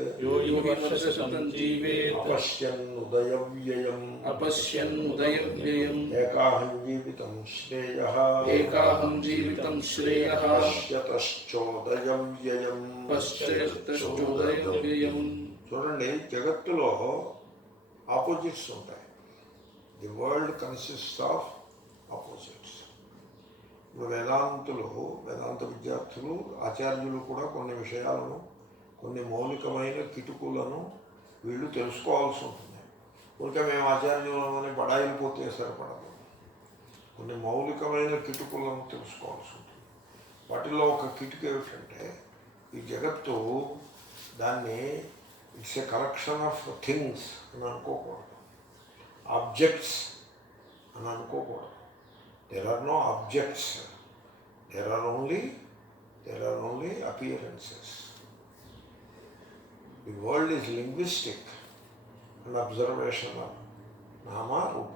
अपश्यन्नुदयव्ययम् एकाहं जीवितं श्रेयः పశ్చోదయం వ్యయం. పశ్చేత్తశ్చోదయం వ్యయం. చూడండి, జగత్తులో ఆపోజిట్స్ ఉంటాయి. The world consist of opposites. ఇప్పుడు వేదాంత విద్యార్థులు, ఆచార్యులు కూడా కొన్ని విషయాలను, కొన్ని మౌలికమైన కిటుకులను వీళ్ళు తెలుసుకోవాల్సి ఉంటుంది. ఊరికే మేము ఆచార్యులని బడాయిలు పోతే సరిపడదు. కొన్ని మౌలికమైన కిటుకులను తెలుసుకోవాల్సి ఉంటుంది. వాటిలో ఒక కిటుకు ఏమిటంటే, ఈ జగత్తు దాన్ని it's a collection of things అని అనుకోకూడదు, ఆబ్జెక్ట్స్ అని అనుకోకూడదు. There are no objects, there are only appearances. The world is linguistic and observational, నామా రూప.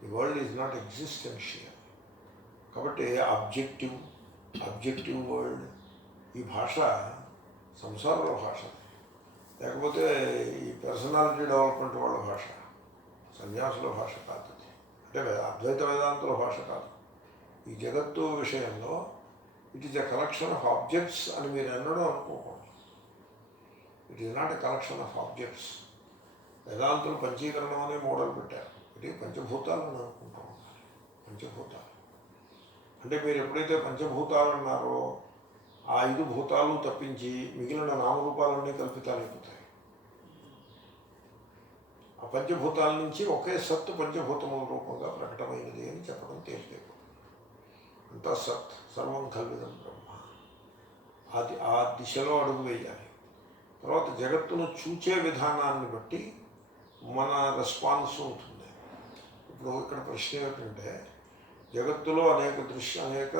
The world is not existential. కాబట్టి అబ్జెక్టివ్ వరల్డ్. ఈ భాష సంసారుల భాష, లేకపోతే ఈ పర్సనాలిటీ డెవలప్మెంట్ వాళ్ళ భాష, సన్యాసుల భాష కాదు. అంటే అద్వైత వేదాంతుల భాష కాదు. ఈ జగత్తు విషయంలో it is a collection of objects అని మీరు ఎన్నడూ అనుకోకూడదు. It is not a collection of objects. వేదాంతులు పంచీకరణం అనే మోడల్ పెట్టారు. ఇది పంచభూతాలు అని అనుకుంటూ ఉంటారు. పంచభూతాలు అంటే మీరు ఎప్పుడైతే పంచభూతాలు అన్నారో, ఆ 5 భూతాలు తప్పించి మిగిలిన నామరూపాలన్నీ కల్పితాలైపోతాయి. ఆ పంచభూతాల నుంచి ఒకే సత్తు పంచభూతముల రూపంగా ప్రకటమైనది అని చెప్పడం తేలికైపోతుంది. అంతా సత్, సర్వం కల్విదం బ్రహ్మ. ఆ దిశలో అడుగు వేయాలి. తర్వాత జగత్తును చూచే విధానాన్ని బట్టి మన రెస్పాన్స్ ఉంటుంది. ఇప్పుడు ఇక్కడ ప్రశ్న ఏమిటంటే, జగత్తులో అనేక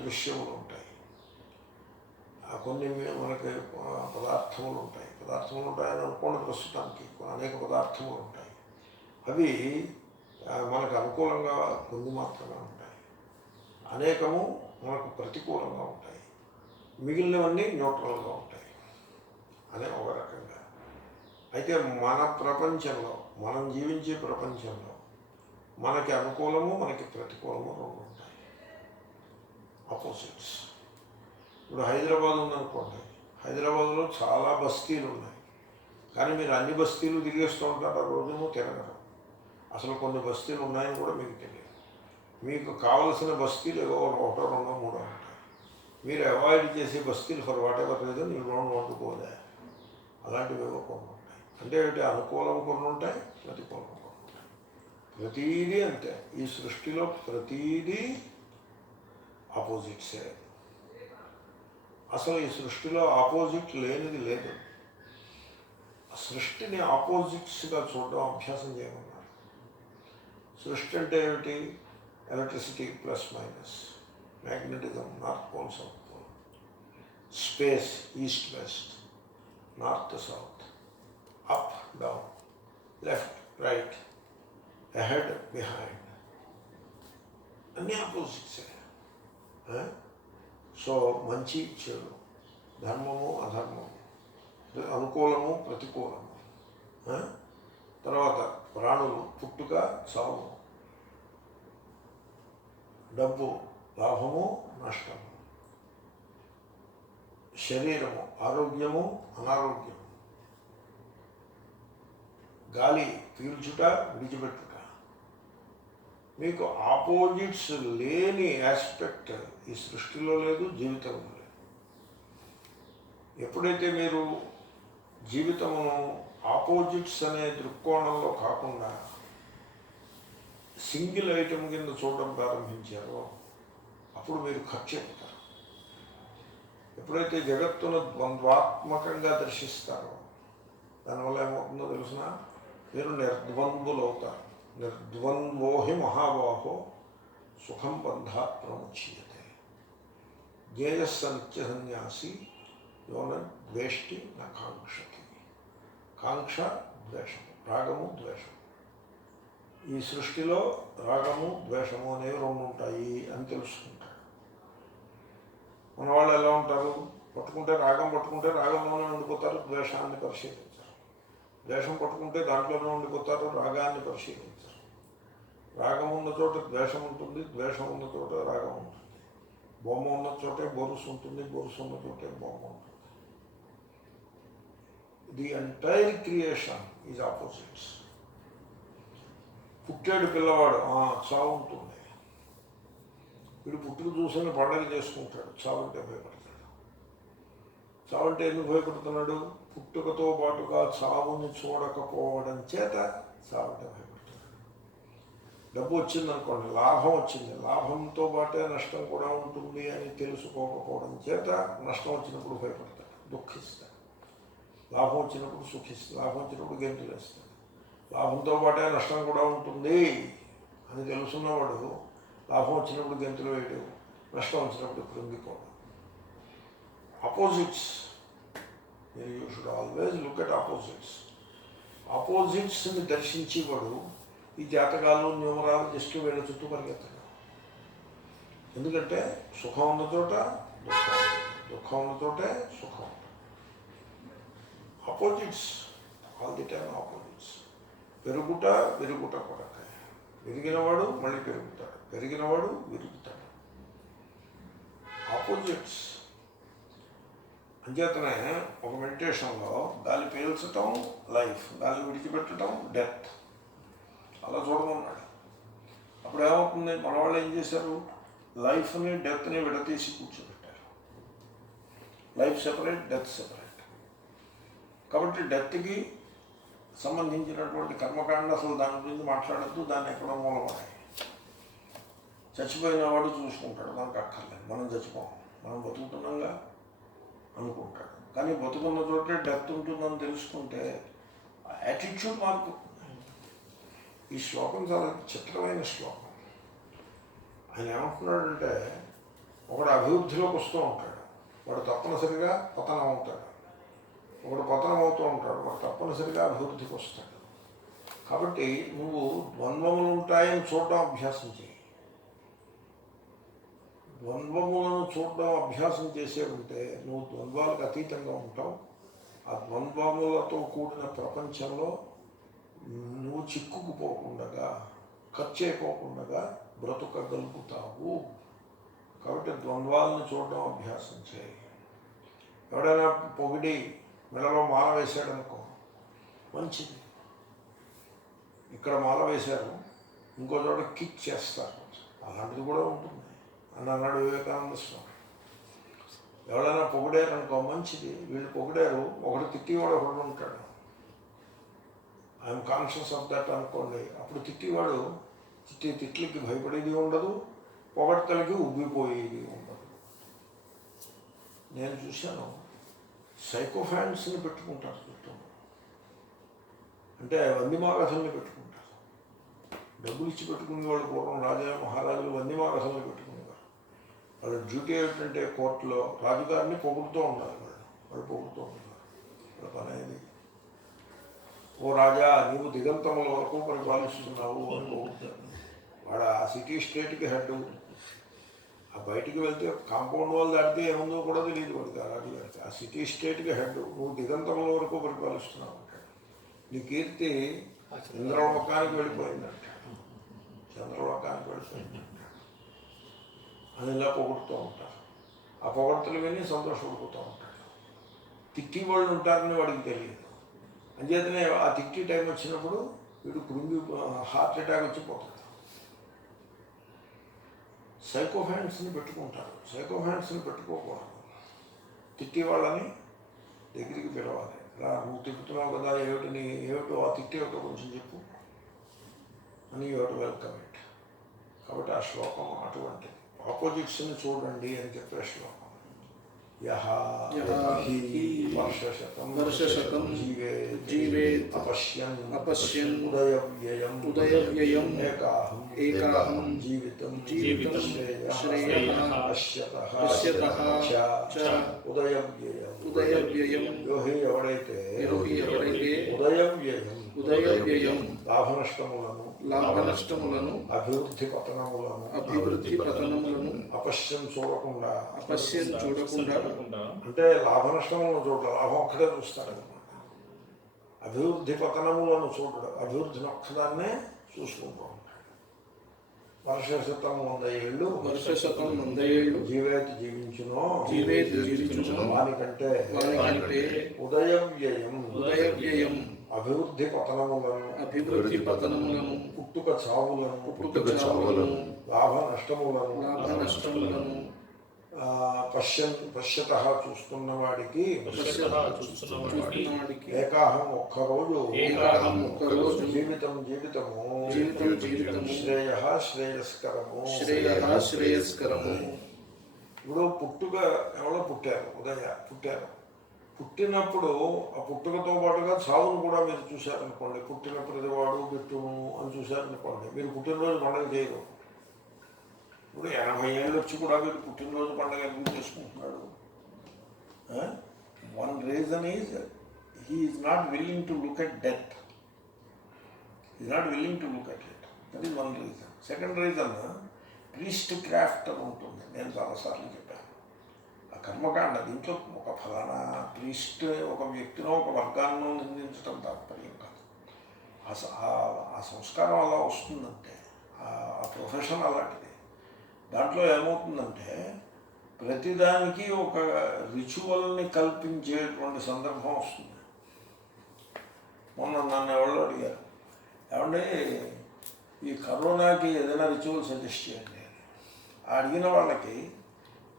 దృశ్యములు ఉంటాయి. కొన్ని మనకి పదార్థములు ఉంటాయని అనుకోండి. ప్రస్తుతానికి అనేక పదార్థములు ఉంటాయి. అవి మనకు అనుకూలంగా కొన్ని మాత్రమే ఉంటాయి. అనేకము మనకు ప్రతికూలంగా ఉంటాయి. మిగిలినవన్నీ న్యూట్రల్గా ఉంటాయి అనే ఒక రకంగా. అయితే మన ప్రపంచంలో, మనం జీవించే ప్రపంచంలో మనకి అనుకూలము, మనకి ప్రతికూలము 2 ఉంటాయి, ఆపోజిట్స్. ఇప్పుడు హైదరాబాద్ ఉందనుకోండి. హైదరాబాద్లో చాలా బస్తీలు ఉన్నాయి. కానీ మీరు అన్ని బస్తీలు తిరిగేస్తూ ఉంటారు, ఆ రోజును తిరగరు. అసలు కొన్ని బస్తీలు ఉన్నాయని కూడా మీకు తెలియదు. మీకు కావలసిన బస్తీలు ఏవో 1, 2, 3 ఉంటాయి. మీరు అవాయిడ్ చేసే బస్తీలు for whatever reason you don't want to go there. అలాంటివి ఏవో కొన్ని ఉంటాయి. అంటే అనుకూలం కొన్ని ఉంటాయి, ప్రతికూలం కొన్ని ఉంటాయి. ప్రతీదీ అంతే. ఈ సృష్టిలో ప్రతీదీ ఆపోజిట్సే. అసలు ఈ సృష్టిలో ఆపోజిట్ లేనిది లేదు. సృష్టిని ఆపోజిట్స్గా చూడడం అభ్యాసం చేయమన్నారు. సృష్టి అంటే ఏమిటి? Electricity plus minus, magnetism north pole south pole, space east west, north south, up down, left right, ahead behind, అన్నీ ఆపోజిట్సే. సో మంచి చెడు, ధర్మము అధర్మము, అనుకూలము ప్రతికూలము, తర్వాత ప్రాణులు, పుట్టుక చావు, డబ్బు, లాభము నష్టము, శరీరము, ఆరోగ్యము అనారోగ్యము, గాలి పీల్చుట విడిచిపెట్టుట. మీకు ఆపోజిట్స్ లేని ఆస్పెక్ట్ ఈ సృష్టిలో లేదు, జీవితంలో లేదు. ఎప్పుడైతే మీరు జీవితమును ఆపోజిట్స్ అనే దృక్కోణంలో కాకుండా సింగిల్ ఐటమ్ కింద చూడడం ప్రారంభించారో అప్పుడు మీరు ఖర్చు అయిపోతారు. ఎప్పుడైతే జగత్తును ద్వంద్వాత్మకంగా దర్శిస్తారో దానివల్ల ఏమవుతుందో తెలిసిన, మీరు నిర్ద్వంద్వులు అవుతారు. నిర్ద్వంద్వో హి మహాబాహో సుఖం బంధాత్ ప్రముచ్యతే. జ్ఞేయస్స నిత్య సన్యాసి యోన ద్వేష్టి నా కాంక్షతి. కాంక్ష ద్వేషము, రాగము ద్వేషము. ఈ సృష్టిలో రాగము ద్వేషము అనేవి 2 ఉంటాయి అని తెలుసుకుంటారు. మన వాళ్ళు ఎలా ఉంటారు? రాగం పట్టుకుంటే రాగంలోనే ఉండిపోతారు, ద్వేషాన్ని పరిశీలించారు. ద్వేషం పట్టుకుంటే దాంట్లోనే ఉండిపోతారు, రాగాన్ని పరిశీలించారు. రాగం ఉన్న చోట ద్వేషం ఉంటుంది, ద్వేషం ఉన్న చోట రాగం ఉంటుంది. బొమ్మ ఉన్న చోటే బొరుసు ఉంటుంది, బొరుసు ఉన్న చోటే బొమ్మ ఉంటుంది. The entire creation is opposites. పుట్టాడు పిల్లవాడు, చావు ఉంటుంది. వీడు పుట్టుకు చూసుకుని పండగ చేసుకుంటాడు, చావుంటే భయపడతాడు. చావుంటే ఎందుకు భయపడుతున్నాడు? పుట్టుకతో పాటుగా చావుని చూడకపోవడం చేత చావుంటే భయపడతాడు. డబ్బు వచ్చిందనుకోండి, లాభం వచ్చింది, లాభంతో పాటే నష్టం కూడా ఉంటుంది అని తెలుసుకోకపోవడం చేత నష్టం వచ్చినప్పుడు భయపడతాడు, దుఃఖిస్తాడు. లాభం వచ్చినప్పుడు సుఖిస్తాడు, లాభం వచ్చినప్పుడు గెంతులు వేస్తాడు. లాభంతో పాటే నష్టం కూడా ఉంటుంది అని తెలుసున్నవాడు లాభం వచ్చినప్పుడు గెంతులు వేయడు, నష్టం వచ్చినప్పుడు కృంగిపోవడం. Opposites, you should always look at opposites. ఆపోజిట్స్ని దర్శించేవాడు ఈ జాతకాలు న్యూమరాలజిస్ట్ వీళ్ళ చుట్టూ పరిగెత్తాడు. ఎందుకంటే సుఖం ఉన్న చోట దుఃఖం, దుఃఖం ఉన్న చోటే సుఖం. Opposites, all the time opposites. పెరుగుట విరుగుట కొరకే. విరిగినవాడు మళ్ళీ పెరుగుతాడు, పెరిగినవాడు విరుగుతాడు. ఆపోజిట్స్. అంచేతనే ఒక మెడిటేషన్లో గాలి పీల్చటం లైఫ్, గాలి విడిచిపెట్టడం డెత్, అలా చూడమన్నాడు. అప్పుడు ఏమవుతుంది? మన వాళ్ళు ఏం చేశారు? లైఫ్ని డెత్ని విడతీసి కూర్చోబెట్టారు. Life separate, death separate. కాబట్టి డెత్కి సంబంధించినటువంటి కర్మకాండ అసలు దాని గురించి మాట్లాడద్దు, దాన్ని ఎక్కడో మూలమన్నాయి. చచ్చిపోయిన వాడు చూసుకుంటాడు, మనకు అక్కర్లేదు, మనం చచ్చిపోం, మనం బతుకుతున్నాంగా అనుకుంటాడు. కానీ బతుకున్న చోటే డెత్ ఉంటుందని తెలుసుకుంటే యాటిట్యూడ్ మార్పు. ఈ శ్లోకం చాలా చిత్రమైన శ్లోకం. ఆయన ఏమంటున్నాడంటే, ఒకడు అభివృద్ధిలోకి వస్తూ ఉంటాడు, వాడు తప్పనిసరిగా పతనం అవుతాడు. ఒకడు పతనం అవుతూ ఉంటాడు, వాడు తప్పనిసరిగా అభివృద్ధికి వస్తాడు. కాబట్టి నువ్వు ద్వంద్వములు ఉంటాయని చూడడం అభ్యాసం చేయి. ద్వంద్వములను చూడడం అభ్యాసం చేసే ఉంటే నువ్వు ద్వంద్వాలకు అతీతంగా ఉంటావు. ఆ ద్వంద్వములతో కూడిన ప్రపంచంలో నువ్వు చిక్కుకుపోకుండా, ఖర్చు అయిపోకుండా బ్రతుకగలుగుతావు. కాబట్టి ద్వంద్వాలను చూడడం అభ్యాసం చేయి. ఎవడైనా పొగిడి మెడలో మాల వేశాడనుకో, మంచిది. ఇక్కడ మాల వేశారు, ఇంకో చోట కిక్ చేస్తారు, అలాంటిది కూడా ఉంటుంది అని అన్నాడు వివేకానంద స్వామి. ఎవడైనా పొగిడారనుకో, మంచిది. వీళ్ళు పొగిడారు, ఒకడు తిట్టివాడు ఒకడు ఉంటాడు. ఐఎమ్ కాన్షియస్ ఆఫ్ దట్ అనుకోండి. అప్పుడు తిట్టివాడు తిట్లకి భయపడేది ఉండదు, పొగడ్తలకి ఉబ్బిపోయేది ఉండదు. నేను చూశాను, సైకోఫాంట్స్ని పెట్టుకుంటారు చుట్టూ. అంటే వందిమాగథల్ని పెట్టుకుంటారు. డబ్బులు ఇచ్చి పెట్టుకునే వాళ్ళు పూర్వం రాజా మహారాజులు వందిమాగథల్ని పెట్టుకునేవారు. వాళ్ళ డ్యూటీ ఏమిటంటే కోర్టులో రాజుగారిని పొగుడుతూ ఉండాలి. వాళ్ళు పొగుడుతూ ఉండేవారు. వాళ్ళ పని అయింది, ఓ రాజా నీవు దిగంతముల వరకు పరిపాలిస్తున్నావు అని పొగుడుతాడు. వాడు ఆ సిటీ స్టేట్కి హెడ్. ఆ బయటికి వెళ్తే కాంపౌండ్ వాళ్ళు దాటితే ఏముందో కూడా తెలియదు వాడికి. ఆ రాజుగారికి ఆ సిటీ స్టేట్కి హెడ్. నువ్వు దిగంతముల వరకు పరిపాలిస్తున్నావు అంటాడు. నీ కీర్తి చంద్రలోకానికి వెళ్ళిపోయిందంట, చంద్రలోకానికి వెళ్ళిపోయిందంట అని ఇలా పొగుడుతూ ఉంటారు. ఆ పొగడ్తలు విని సంతోషపడిపోతూ ఉంటాడు. తిట్టి వాళ్ళు ఉంటారని వాడికి తెలియదు. అంచేతనే ఆ తిట్టి టైం వచ్చినప్పుడు వీడు కృంగి హార్ట్ అటాక్ వచ్చిపోతాడు. సైకోఫాంట్స్ని పెట్టుకుంటారు. సైకోఫాంట్స్ని పెట్టుకోకూడదు. తిట్టి వాళ్ళని దగ్గరికి పిలవాలి. ఇలా నువ్వు తిప్పుతున్నావు కదా, ఏమిటో ఆ తిట్టి ఏమిటో కొంచెం చెప్పు అని వెల్కమ్ ఇట్. కాబట్టి ఆ శ్లోకం అటువంటిది. ఆపోజిట్స్ని చూడండి అని చెప్పే శ్లోకం. వర్షశతం జీవేత్ అపశ్యన్ ఉదయవ్యయం ఏకాహం జీవితం శ్రేయః పశ్యతః చ ఉదయవ్యయం ఎవడైతే ఉదయవ్యయం లాభనష్టములను అభివృద్ధి పతనములను అపశ్యం చూడకుండా అంటే లాభనష్టములను చూడడం, లాభం ఒక్కడే చూస్తాడు. అభివృద్ధి పతనములను చూడడం, అభివృద్ధిని ఒక్కదాన్నే చూసుకుంటూ ఉంటాడు. వర్షశతం 100 ఏళ్ళు వర్షశతం 100 ఏళ్ళు జీవేతి జీవించునో జీవించును వానికంటే వానికంటే ఉదయ వ్యయం ఉదయ వ్యయం అభివృద్ధి పతనములను అభివృద్ధి పతనములను పుట్టుక చావులను పుట్టుక చావులను లాభ నష్టములను లాభ నష్టములను పశ్యత చూస్తున్న వాడికి చూస్తున్నవాడికి ఏకాహం ఒక్కరోజు ఏకాహం ఒక్కరోజు జీవితము జీవితము శ్రేయ శ్రేయస్కరము శ్రేయస్కరము. ఇప్పుడు పుట్టుక ఎవరో పుట్టారు పుట్టినప్పుడు ఆ పుట్టుకతో పాటుగా చావును కూడా మీరు చూశారనుకోండి. పుట్టిన ప్రతివాడు బిట్టును అని చూశారనుకోండి, మీరు పుట్టినరోజు పండుగ చేయరు. ఇప్పుడు 80 ఏళ్ళు వచ్చి కూడా మీరు పుట్టినరోజు పండుగ ఎందుకు చేసుకుంటున్నాడు? One reason is he is not willing to look at death. Is not willing to look at it. That is one reason. Second reason priest craft అని ఉంటుంది. నేను చాలాసార్లు చెప్పాను. ఆ కర్మకాండ దీంట్లో ఒక ఫలానా ప్రీస్ట్ ఒక వ్యక్తినో ఒక వర్గాన్నో నిందించడం తాత్పర్యం కాదు. ఆ సంస్కారం అలా వస్తుందంటే, ఆ ప్రొఫెషన్ అలాంటిది. దాంట్లో ఏమవుతుందంటే ప్రతిదానికి ఒక రిచువల్ని కల్పించేటువంటి సందర్భం వస్తుంది. మొన్న నన్ను ఎవరో అడిగారు, ఏమంటే ఈ కరోనాకి ఏదైనా రిచువల్ సజెస్ట్ చేయండి. అడిగిన వాళ్ళకి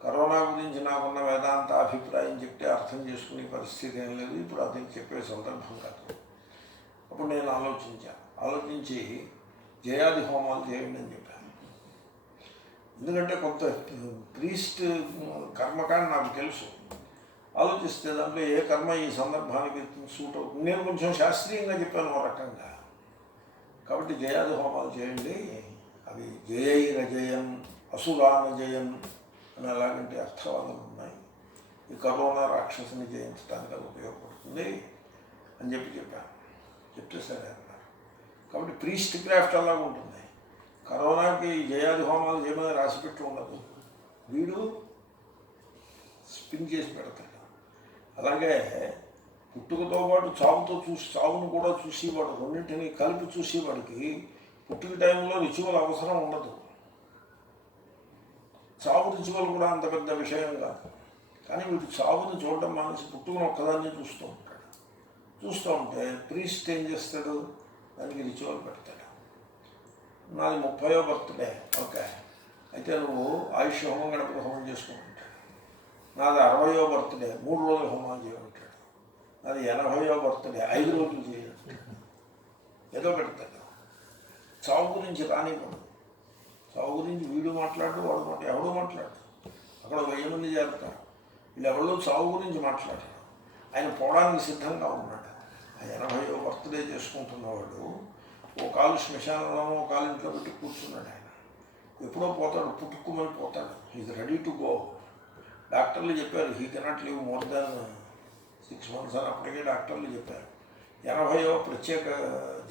కరోనా గురించి నాకున్న వేదాంత అభిప్రాయం చెప్తే అర్థం చేసుకునే పరిస్థితి ఏం లేదు. ఇప్పుడు అది చెప్పే సందర్భం కాదు. అప్పుడు నేను ఆలోచించి జయాది హోమాలు చేయండి అని చెప్పాను. ఎందుకంటే కొంత ప్రీస్ట్ కర్మకాండ నాకు తెలుసు. ఆలోచిస్తే దాంట్లో ఏ కర్మ ఈ సందర్భానికి సూట్ అవుతుంది. నేను కొంచెం శాస్త్రీయంగా చెప్పాను ఒక రకంగా. కాబట్టి జయాది హోమాలు చేయండి, అవి జయైరజయం అసురానజయం అని ఎలాగంటే అర్థవాదాలు ఉన్నాయి. ఈ కరోనా రాక్షసుని జయించడానికి అది ఉపయోగపడుతుంది అని చెప్పాను. చెప్తే సరే అన్నారు. కాబట్టి ప్రీస్ట్ క్రాఫ్ట్ అలాగ ఉంటుంది. కరోనాకి జయాది హోమాలు చేయమని రాసిపెట్టి ఉండదు, వీడు స్పిన్ చేసి పెడతాడు. అలాగే పుట్టుకతో పాటు చావును కూడా చూసేవాడు, రెండింటిని కలిపి చూసేవాడికి పుట్టుక టైంలో రిచువల్ అవసరం ఉండదు. చావు రిచువల్ కూడా అంత పెద్ద విషయం కాదు. కానీ వీడు చావుని చూడడం మానేసి పుట్టుకుని ఒక్కదాన్ని చూస్తూ ఉంటాడు. చూస్తూ ఉంటే ప్రీస్ట్ ఏం చేస్తాడు, దానికి రిచువల్ పెడతాడు. నాది 30వ బర్త్డే, ఓకే, అయితే నువ్వు ఆయుష్ హోమం గణపతి హోమం చేసుకుంటాడు. నాది 60వ బర్త్డే, 3 రోజులు హోమాలు చేయమంటాడు. నాది 80వ బర్త్డే, 5 రోజులు చేయంటాడు. ఏదో పెడతాడు. చావు గురించి రానివ్వడు. చావు గురించి వీడు మాట్లాడు, వాడు ఎవడు మాట్లాడు. అక్కడ 1000 మంది చేరుతారు. వీళ్ళెవరో చావు గురించి మాట్లాడారు. ఆయన పోవడానికి సిద్ధంగా ఉన్నాడు. ఆ 80వ బర్త్డే చేసుకుంటున్నవాడు ఓ కాలు శ్మశానంలోనో ఒక కాలు ఇంట్లో పెట్టి కూర్చున్నాడు. ఆయన ఎప్పుడో పోతాడు, పుట్టుకుమని పోతాడు. Is ready to go. డాక్టర్లు చెప్పారు he cannot live more than 6 months అని. అప్పటికే డాక్టర్లు చెప్పారు. 80వ ప్రత్యేక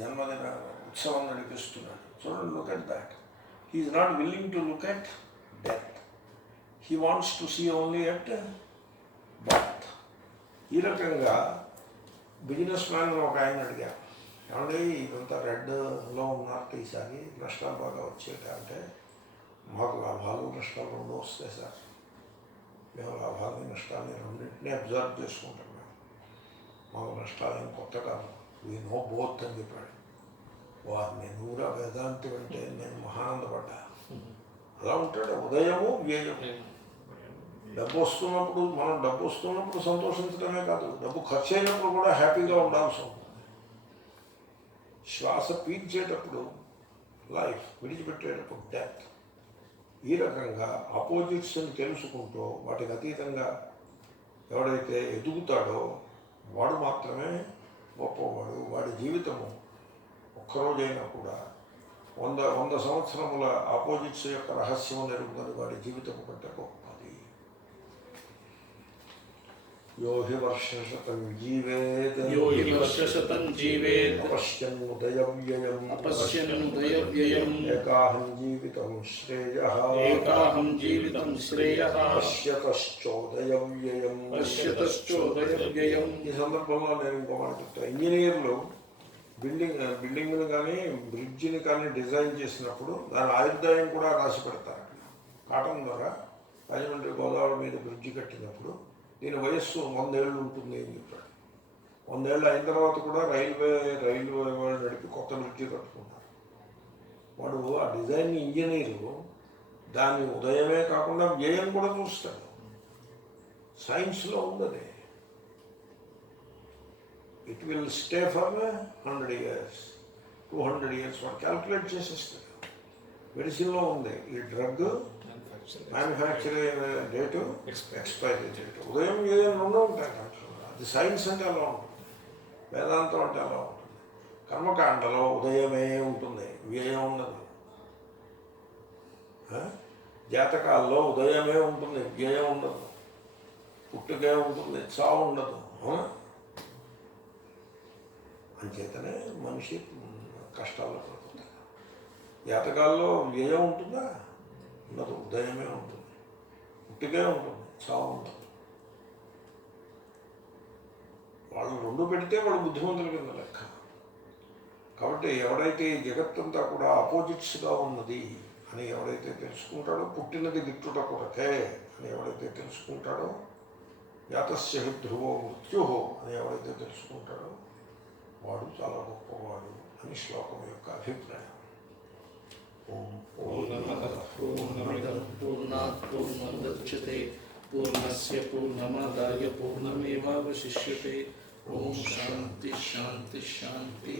జన్మదిన ఉత్సవం నడిపిస్తున్నాడు. చూడండి, look at that. He is not willing to look at death. He wants to see only at birth. ఈ రకంగా బిజినెస్ మ్యాన్ ఒక ఆయన అడిగారు, ఏమంటే ఇదంతా రెడ్లో ఉన్నట్టు ఈసారి నష్టాలు బాగా వచ్చేట అంటే, మాకు లాభాలు నష్టాలు రెండు వస్తాయి సార్, మేము లాభాలని నష్టాలని రెండింటినీ అబ్జర్వ్ చేసుకుంటున్నాం, మాకు నష్టాలని కొత్త కాదు, వీ నో బోత్ అని చెప్పాడు. వారిని నూరా వేదాంతి అంటే నేను మహానందపడ్డా. అలా ఉంటాడు. ఉదయము వ్యయము. డబ్బు వస్తున్నప్పుడు సంతోషించడమే కాదు, డబ్బు ఖర్చు అయినప్పుడు కూడా హ్యాపీగా ఉండాల్సి ఉంటుంది. శ్వాస పీల్చేటప్పుడు లైఫ్, విడిచిపెట్టేటప్పుడు డెత్. ఈ రకంగా ఆపోజిట్స్ని తెలుసుకుంటూ వాటికి అతీతంగా ఎవడైతే ఎదుగుతాడో వాడు మాత్రమే గొప్పవాడు. వాడి జీవితము ఒక్కరోజైనా కూడా 100 సంవత్సరముల ఆపోజిట్స్ యొక్క రహస్యం ఎరుగుతుంది. వాడి జీవితము కంటే గొప్పది. यो हि वर्षशतं जीवेत् अपश्यन्नुदयव्ययम् एकाहं जीवितं श्रेयः పశ్యతశ్చోదయవ్యయం. ఈ సందర్భంలో నేను ఇంకో మాట చెప్తాను. ఇంజనీర్లు బిల్డింగ్ని కానీ బ్రిడ్జిని కానీ డిజైన్ చేసినప్పుడు దాని ఆయుర్దాయం కూడా రాసి పెడతారు. కాటన్ ద్వారా రాజమండ్రి గోదావరి మీద బ్రిడ్జి కట్టినప్పుడు దీని వయస్సు 100 ఏళ్ళు ఉంటుంది అని చెప్పాడు. 100 ఏళ్ళు అయిన తర్వాత కూడా రైల్వే వాళ్ళు నడిపి కొత్త బ్రిడ్జి కట్టుకున్నారు. వాడు ఆ డిజైన్ ఇంజనీరు దాని ఉదయమే కాకుండా వ్యయం కూడా చూస్తాడు. సైన్స్లో ఉన్నది. It will stay for 100 years 200 years వాడు క్యాల్కులేట్ చేసేస్తాడు. మెడిసిన్లో ఉంది ఈ drug manufacturing date expiry date ఉదయం వ్యయం రెండో ఉంటాయి డాక్టర్. అది సైన్స్ అంటే అలా ఉంటుంది, వేదాంతం అంటే అలా ఉంటుంది. కర్మకాండలో ఉదయమే ఉంటుంది, వ్యయం ఉండదు. జాతకాల్లో ఉదయమే ఉంటుంది, వ్యయం ఉండదు. పుట్టుకే ఉంటుంది, చావు ఉండదు. అంచేతనే మనిషి కష్టాల్లో పడుతుంది. జాతకాల్లో వ్యయం ఉంటుందా? ఉండదు, ఉదయమే ఉంటుంది. పుట్టుకే ఉంటుంది, చావు ఉండదు. వాళ్ళు రెండు పెడితే వాడు బుద్ధిమంతుల కింద లెక్క. కాబట్టి ఎవడైతే ఈ జగత్తంతా కూడా ఆపోజిట్స్గా ఉన్నది అని ఎవడైతే తెలుసుకుంటాడో, పుట్టినది గిట్టుట కొరకే అని ఎవడైతే తెలుసుకుంటాడో, యాతస్య ధ్రువో మృత్యు అని ఎవడైతే తెలుసుకుంటాడో వాడు చాలా గొప్పవాడు అని శ్లోకం యొక్క అభిప్రాయం. ఓం పూర్ణమదః పూర్ణమిదం పూర్ణాత్ పూర్ణముదచ్యతే పూర్ణస్య పూర్ణమాదాయ పూర్ణమేవావశిష్యతే. ఓం శాంతి శాంతి శాంతి.